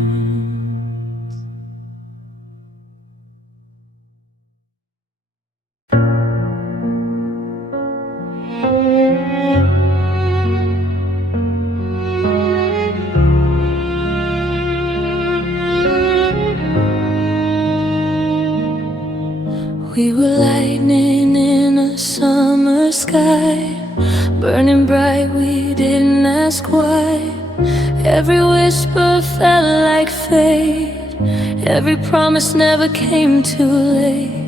We were lightning in a summer sky, burning bright, we didn't ask why. Every whisper felt like fate, every promise never came too late.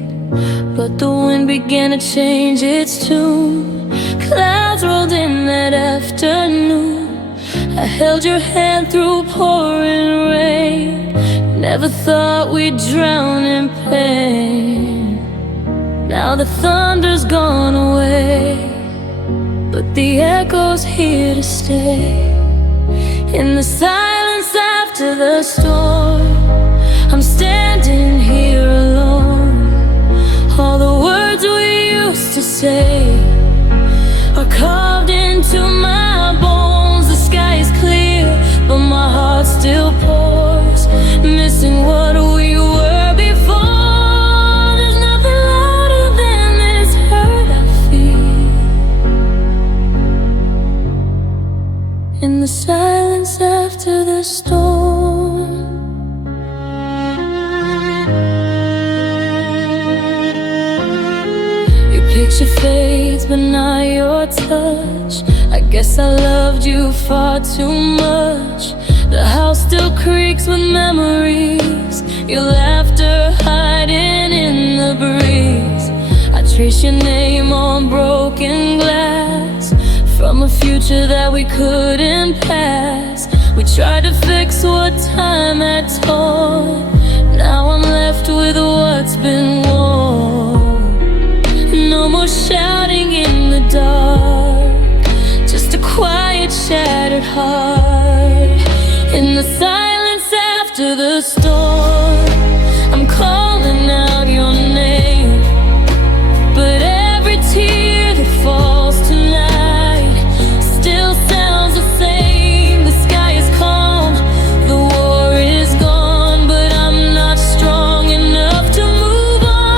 But the wind began to change its tune, clouds rolled in that afternoon. I held your hand through pouring rain, never thought we'd drown in pain. Now the thunder's gone away, but the echo's here to stay. In the silence after the storm, I'm standing here alone. All the words we used to say are carved into my bones. The sky is clear, but my heart still pours, missing what we were before. There's nothing louder than this hurt I feel. In the silence after the storm, your picture fades, but not your touch. I guess I loved you far too much. The house still creaks with memories, your laughter hiding in the breeze. I trace your name on broken glass, from a future that we couldn't pass. We tried to fix what time had torn. Now I'm left with what's been worn. No more shouting in the dark, just a quiet, shattered heart. In the silence after the storm, I'm calling out your name, but every tear that falls tonight still sounds the same. The sky is calm, the war is gone, but I'm not strong enough to move on.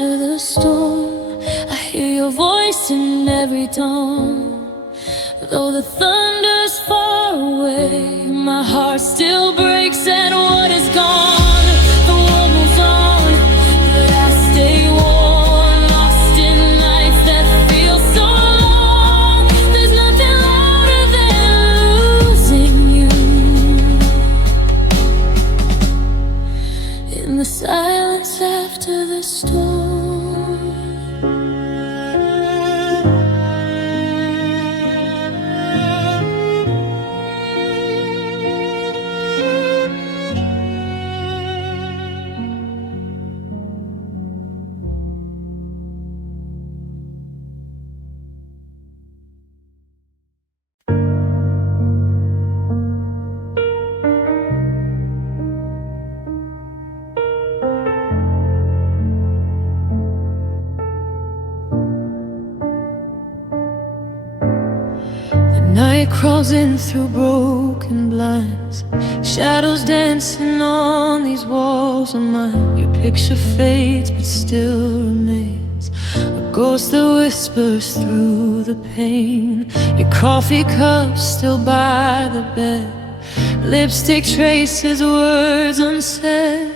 after the storm. I hear your voice in every dawn. Though the thunder's far away, my heart still breaks at what is gone. The world moves on, but I stay warm, lost in nights that feel so long. There's nothing louder than losing you. In the silence after the storm. Night crawls in through broken blinds, shadows dancing on these walls of mine. Your picture fades but still remains, a ghost that whispers through the pain. Your coffee cup still by the bed, lipstick traces words unsaid.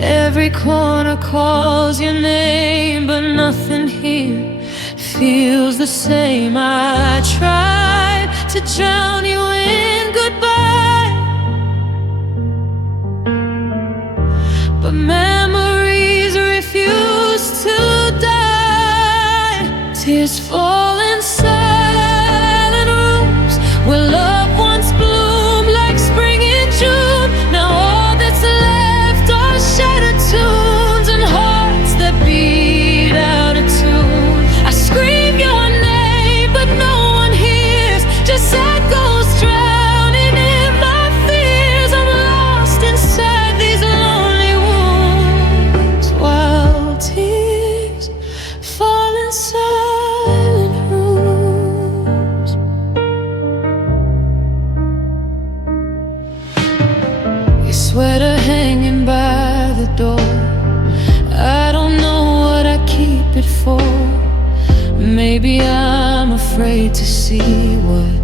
Every corner calls your name, but nothing here feels the same. I tried to drown you in goodbye, but memories refuse to die. Tears fall in silent rooms where loved ones bloom like spring in June. Now all that's left are shattered tunes and hearts that beat out of tune. I scream your name, but no one hears, just sad ghosts drowning in my fears. I'm lost inside these lonely wounds, while tears fall in silent rooms. Your sweater hanging by the door, I don't know what I keep it for. Maybe I'm afraid to see what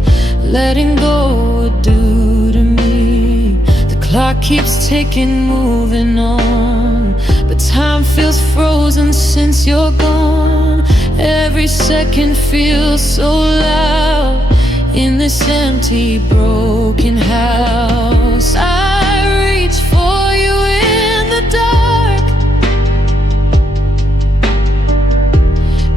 letting go would do to me. The clock keeps ticking, moving on, but time feels frozen since you're gone. Every second feels so loud in this empty, broken house. I reach for you in the dark,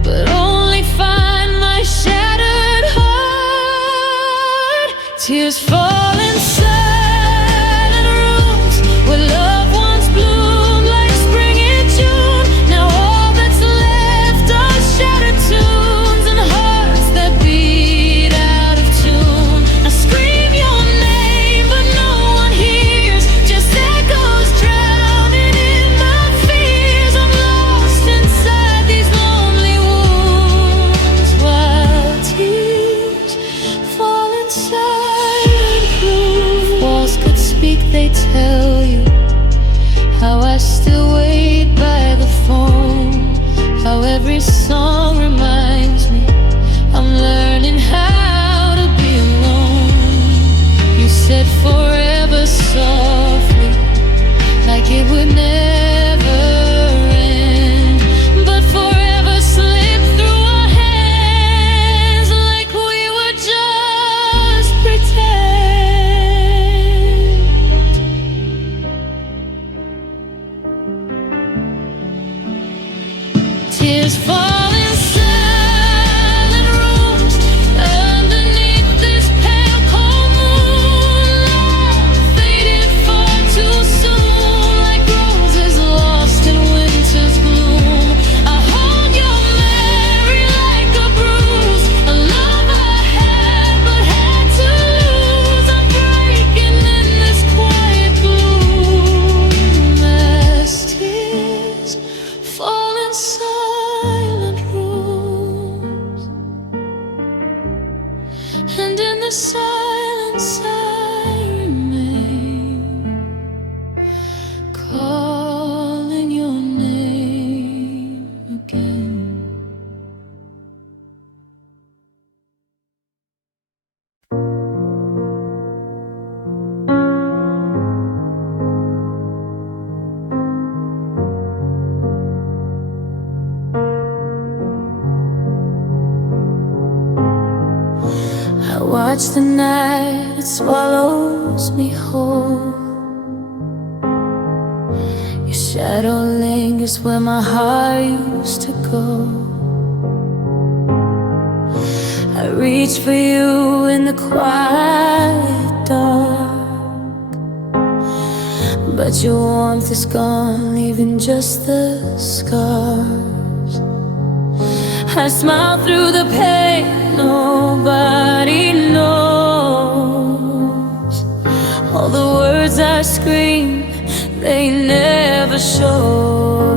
but only find my shattered heart. Tears fall in silent rooms where loved ones bloom like spring in June. Now all that's left are shattered tunes and hearts that beat out of tune. I scream your name, but no one hears, just echoes drowning in my fears. I'm lost inside these lonely wounds, while tears fall in silent rooms. Walls could speak, they tell you how I still wait by the phone, how every song reminds me I'm learning how to be alone. You said forever softly, like it would never end, but forever slipped through our hands like we were just pretend. Tears fall watch the night, it swallows me whole. Your shadow lingers where my heart used to go. I reach for you in the quiet dark, but your warmth is gone, leaving just the scars. I smile through the pain, nobody knows. All the words I scream, they never show.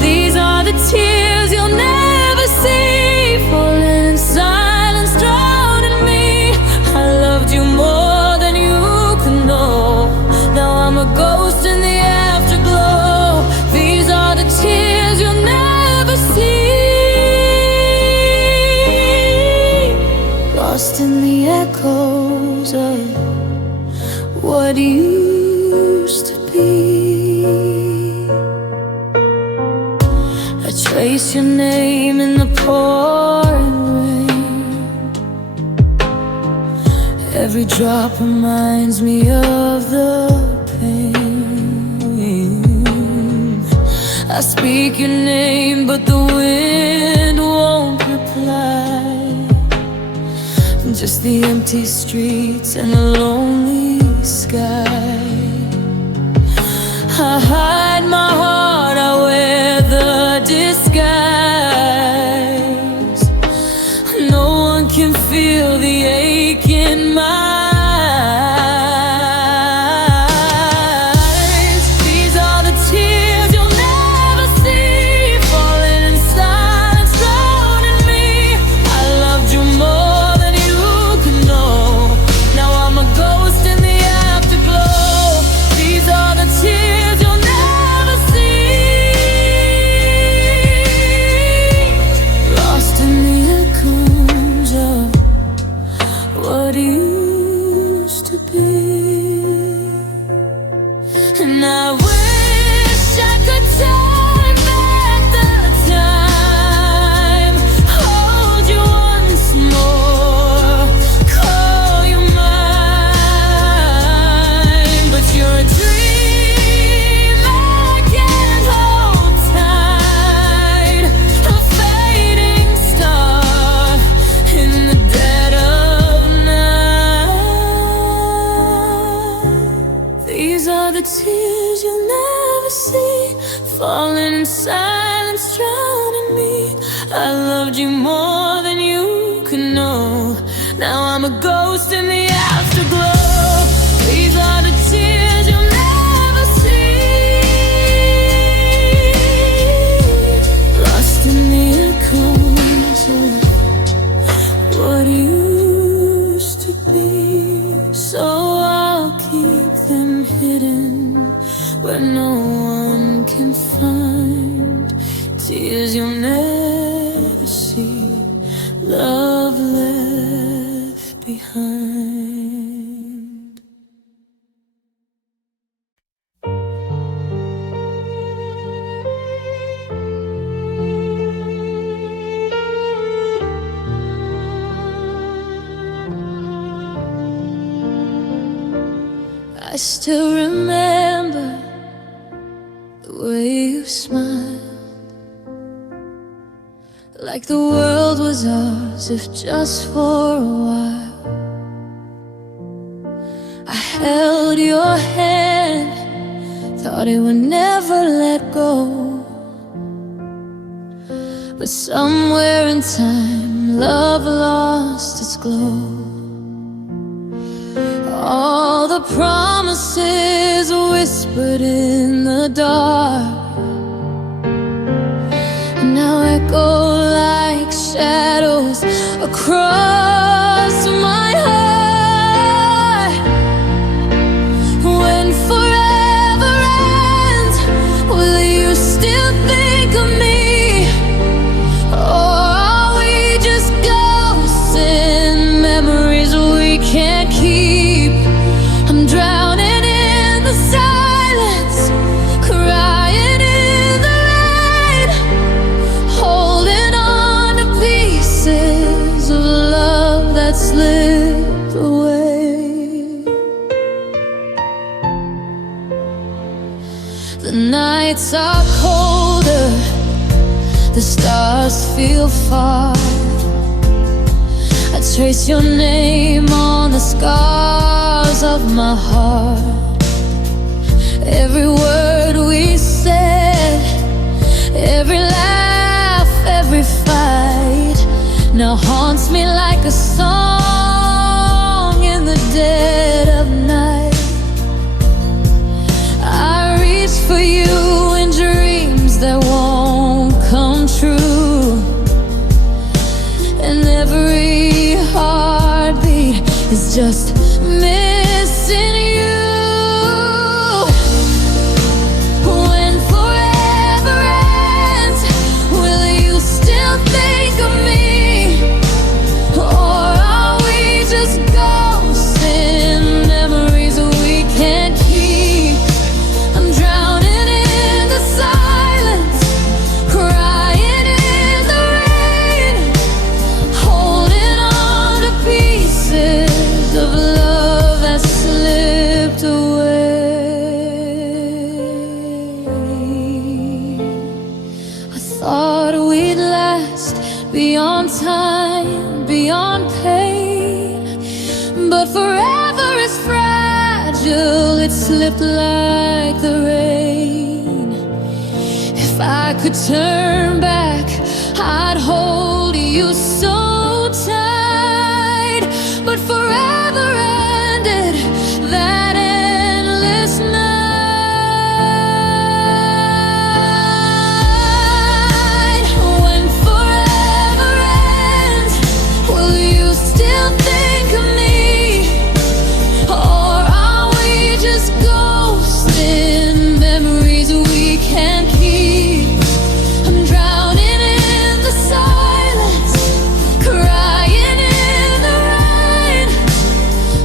These are the tears you'll never see, falling in silence, drowning me. I loved you more than you could know. Now I'm a ghost in the afterglow. These are the tears you'll never see, lost in the echoes of what used to be. I trace your name in the pouring rain. Every drop reminds me of the pain. I speak your name, but the wind won't reply. Just the empty streets and a lonely sky. I hide my heart, I wear the disguise. No one can feel the ache in my eyes. These are the tears you'll never see, falling in silence, drowning me. I loved you more than you could know. Now I'm a ghost in the afterglow. These are the tears you'll never see, lost in the echoes of what used to be. And I wish I could turn back the time, hold you once more, call you mine. But you're a dream I can't hold tight, a fading star in the dead of night. These are the tears you'll never see, falling in silence, drowning me. I loved you more than you could know. Now I'm a ghost in the afterglow. These are the tears you'll never see, lost in the echoes of what used to be. So I'll keep them hidden where no one can find. Tears you'll never see, love left behind. I still remember the way you smiled, like the world was ours, if just for a while. I held your hand, thought it would never let go, but somewhere in time, love lost its glow. All the promises whispered in the dark now echo like shadows across my heart. When forever ends, will you still think of me? Or are we just ghosts in memories we can't keep? I'm drowning in the silence, crying in the rain, holding on to pieces stars feel far. I trace your name on the scars of my heart. Every word we said, every laugh, every fight, now haunts me like a song in the dead of night. I reach for you in dreams that won't come true, and every heartbeat is just missing you. When forever ends, will you still think of me? Or are we just ghosts in memories we can't keep? I'm drowning in the silence, crying in the rain, holding on to pieces of love that slipped away. I thought we'd last beyond time, beyond pain, but forever is fragile, it slipped like the rain. If I could turn back, I'd hold you so tight, but forever ended that endless night. When forever ends, will you still think of me? Or are we just ghosts in memories we can't keep? I'm drowning in the silence, crying in the rain,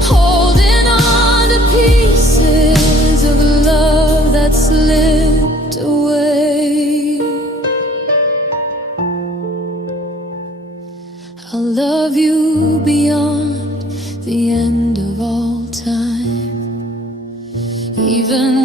holding on to pieces of love that slipped away. I'll love you beyond the end of all time, even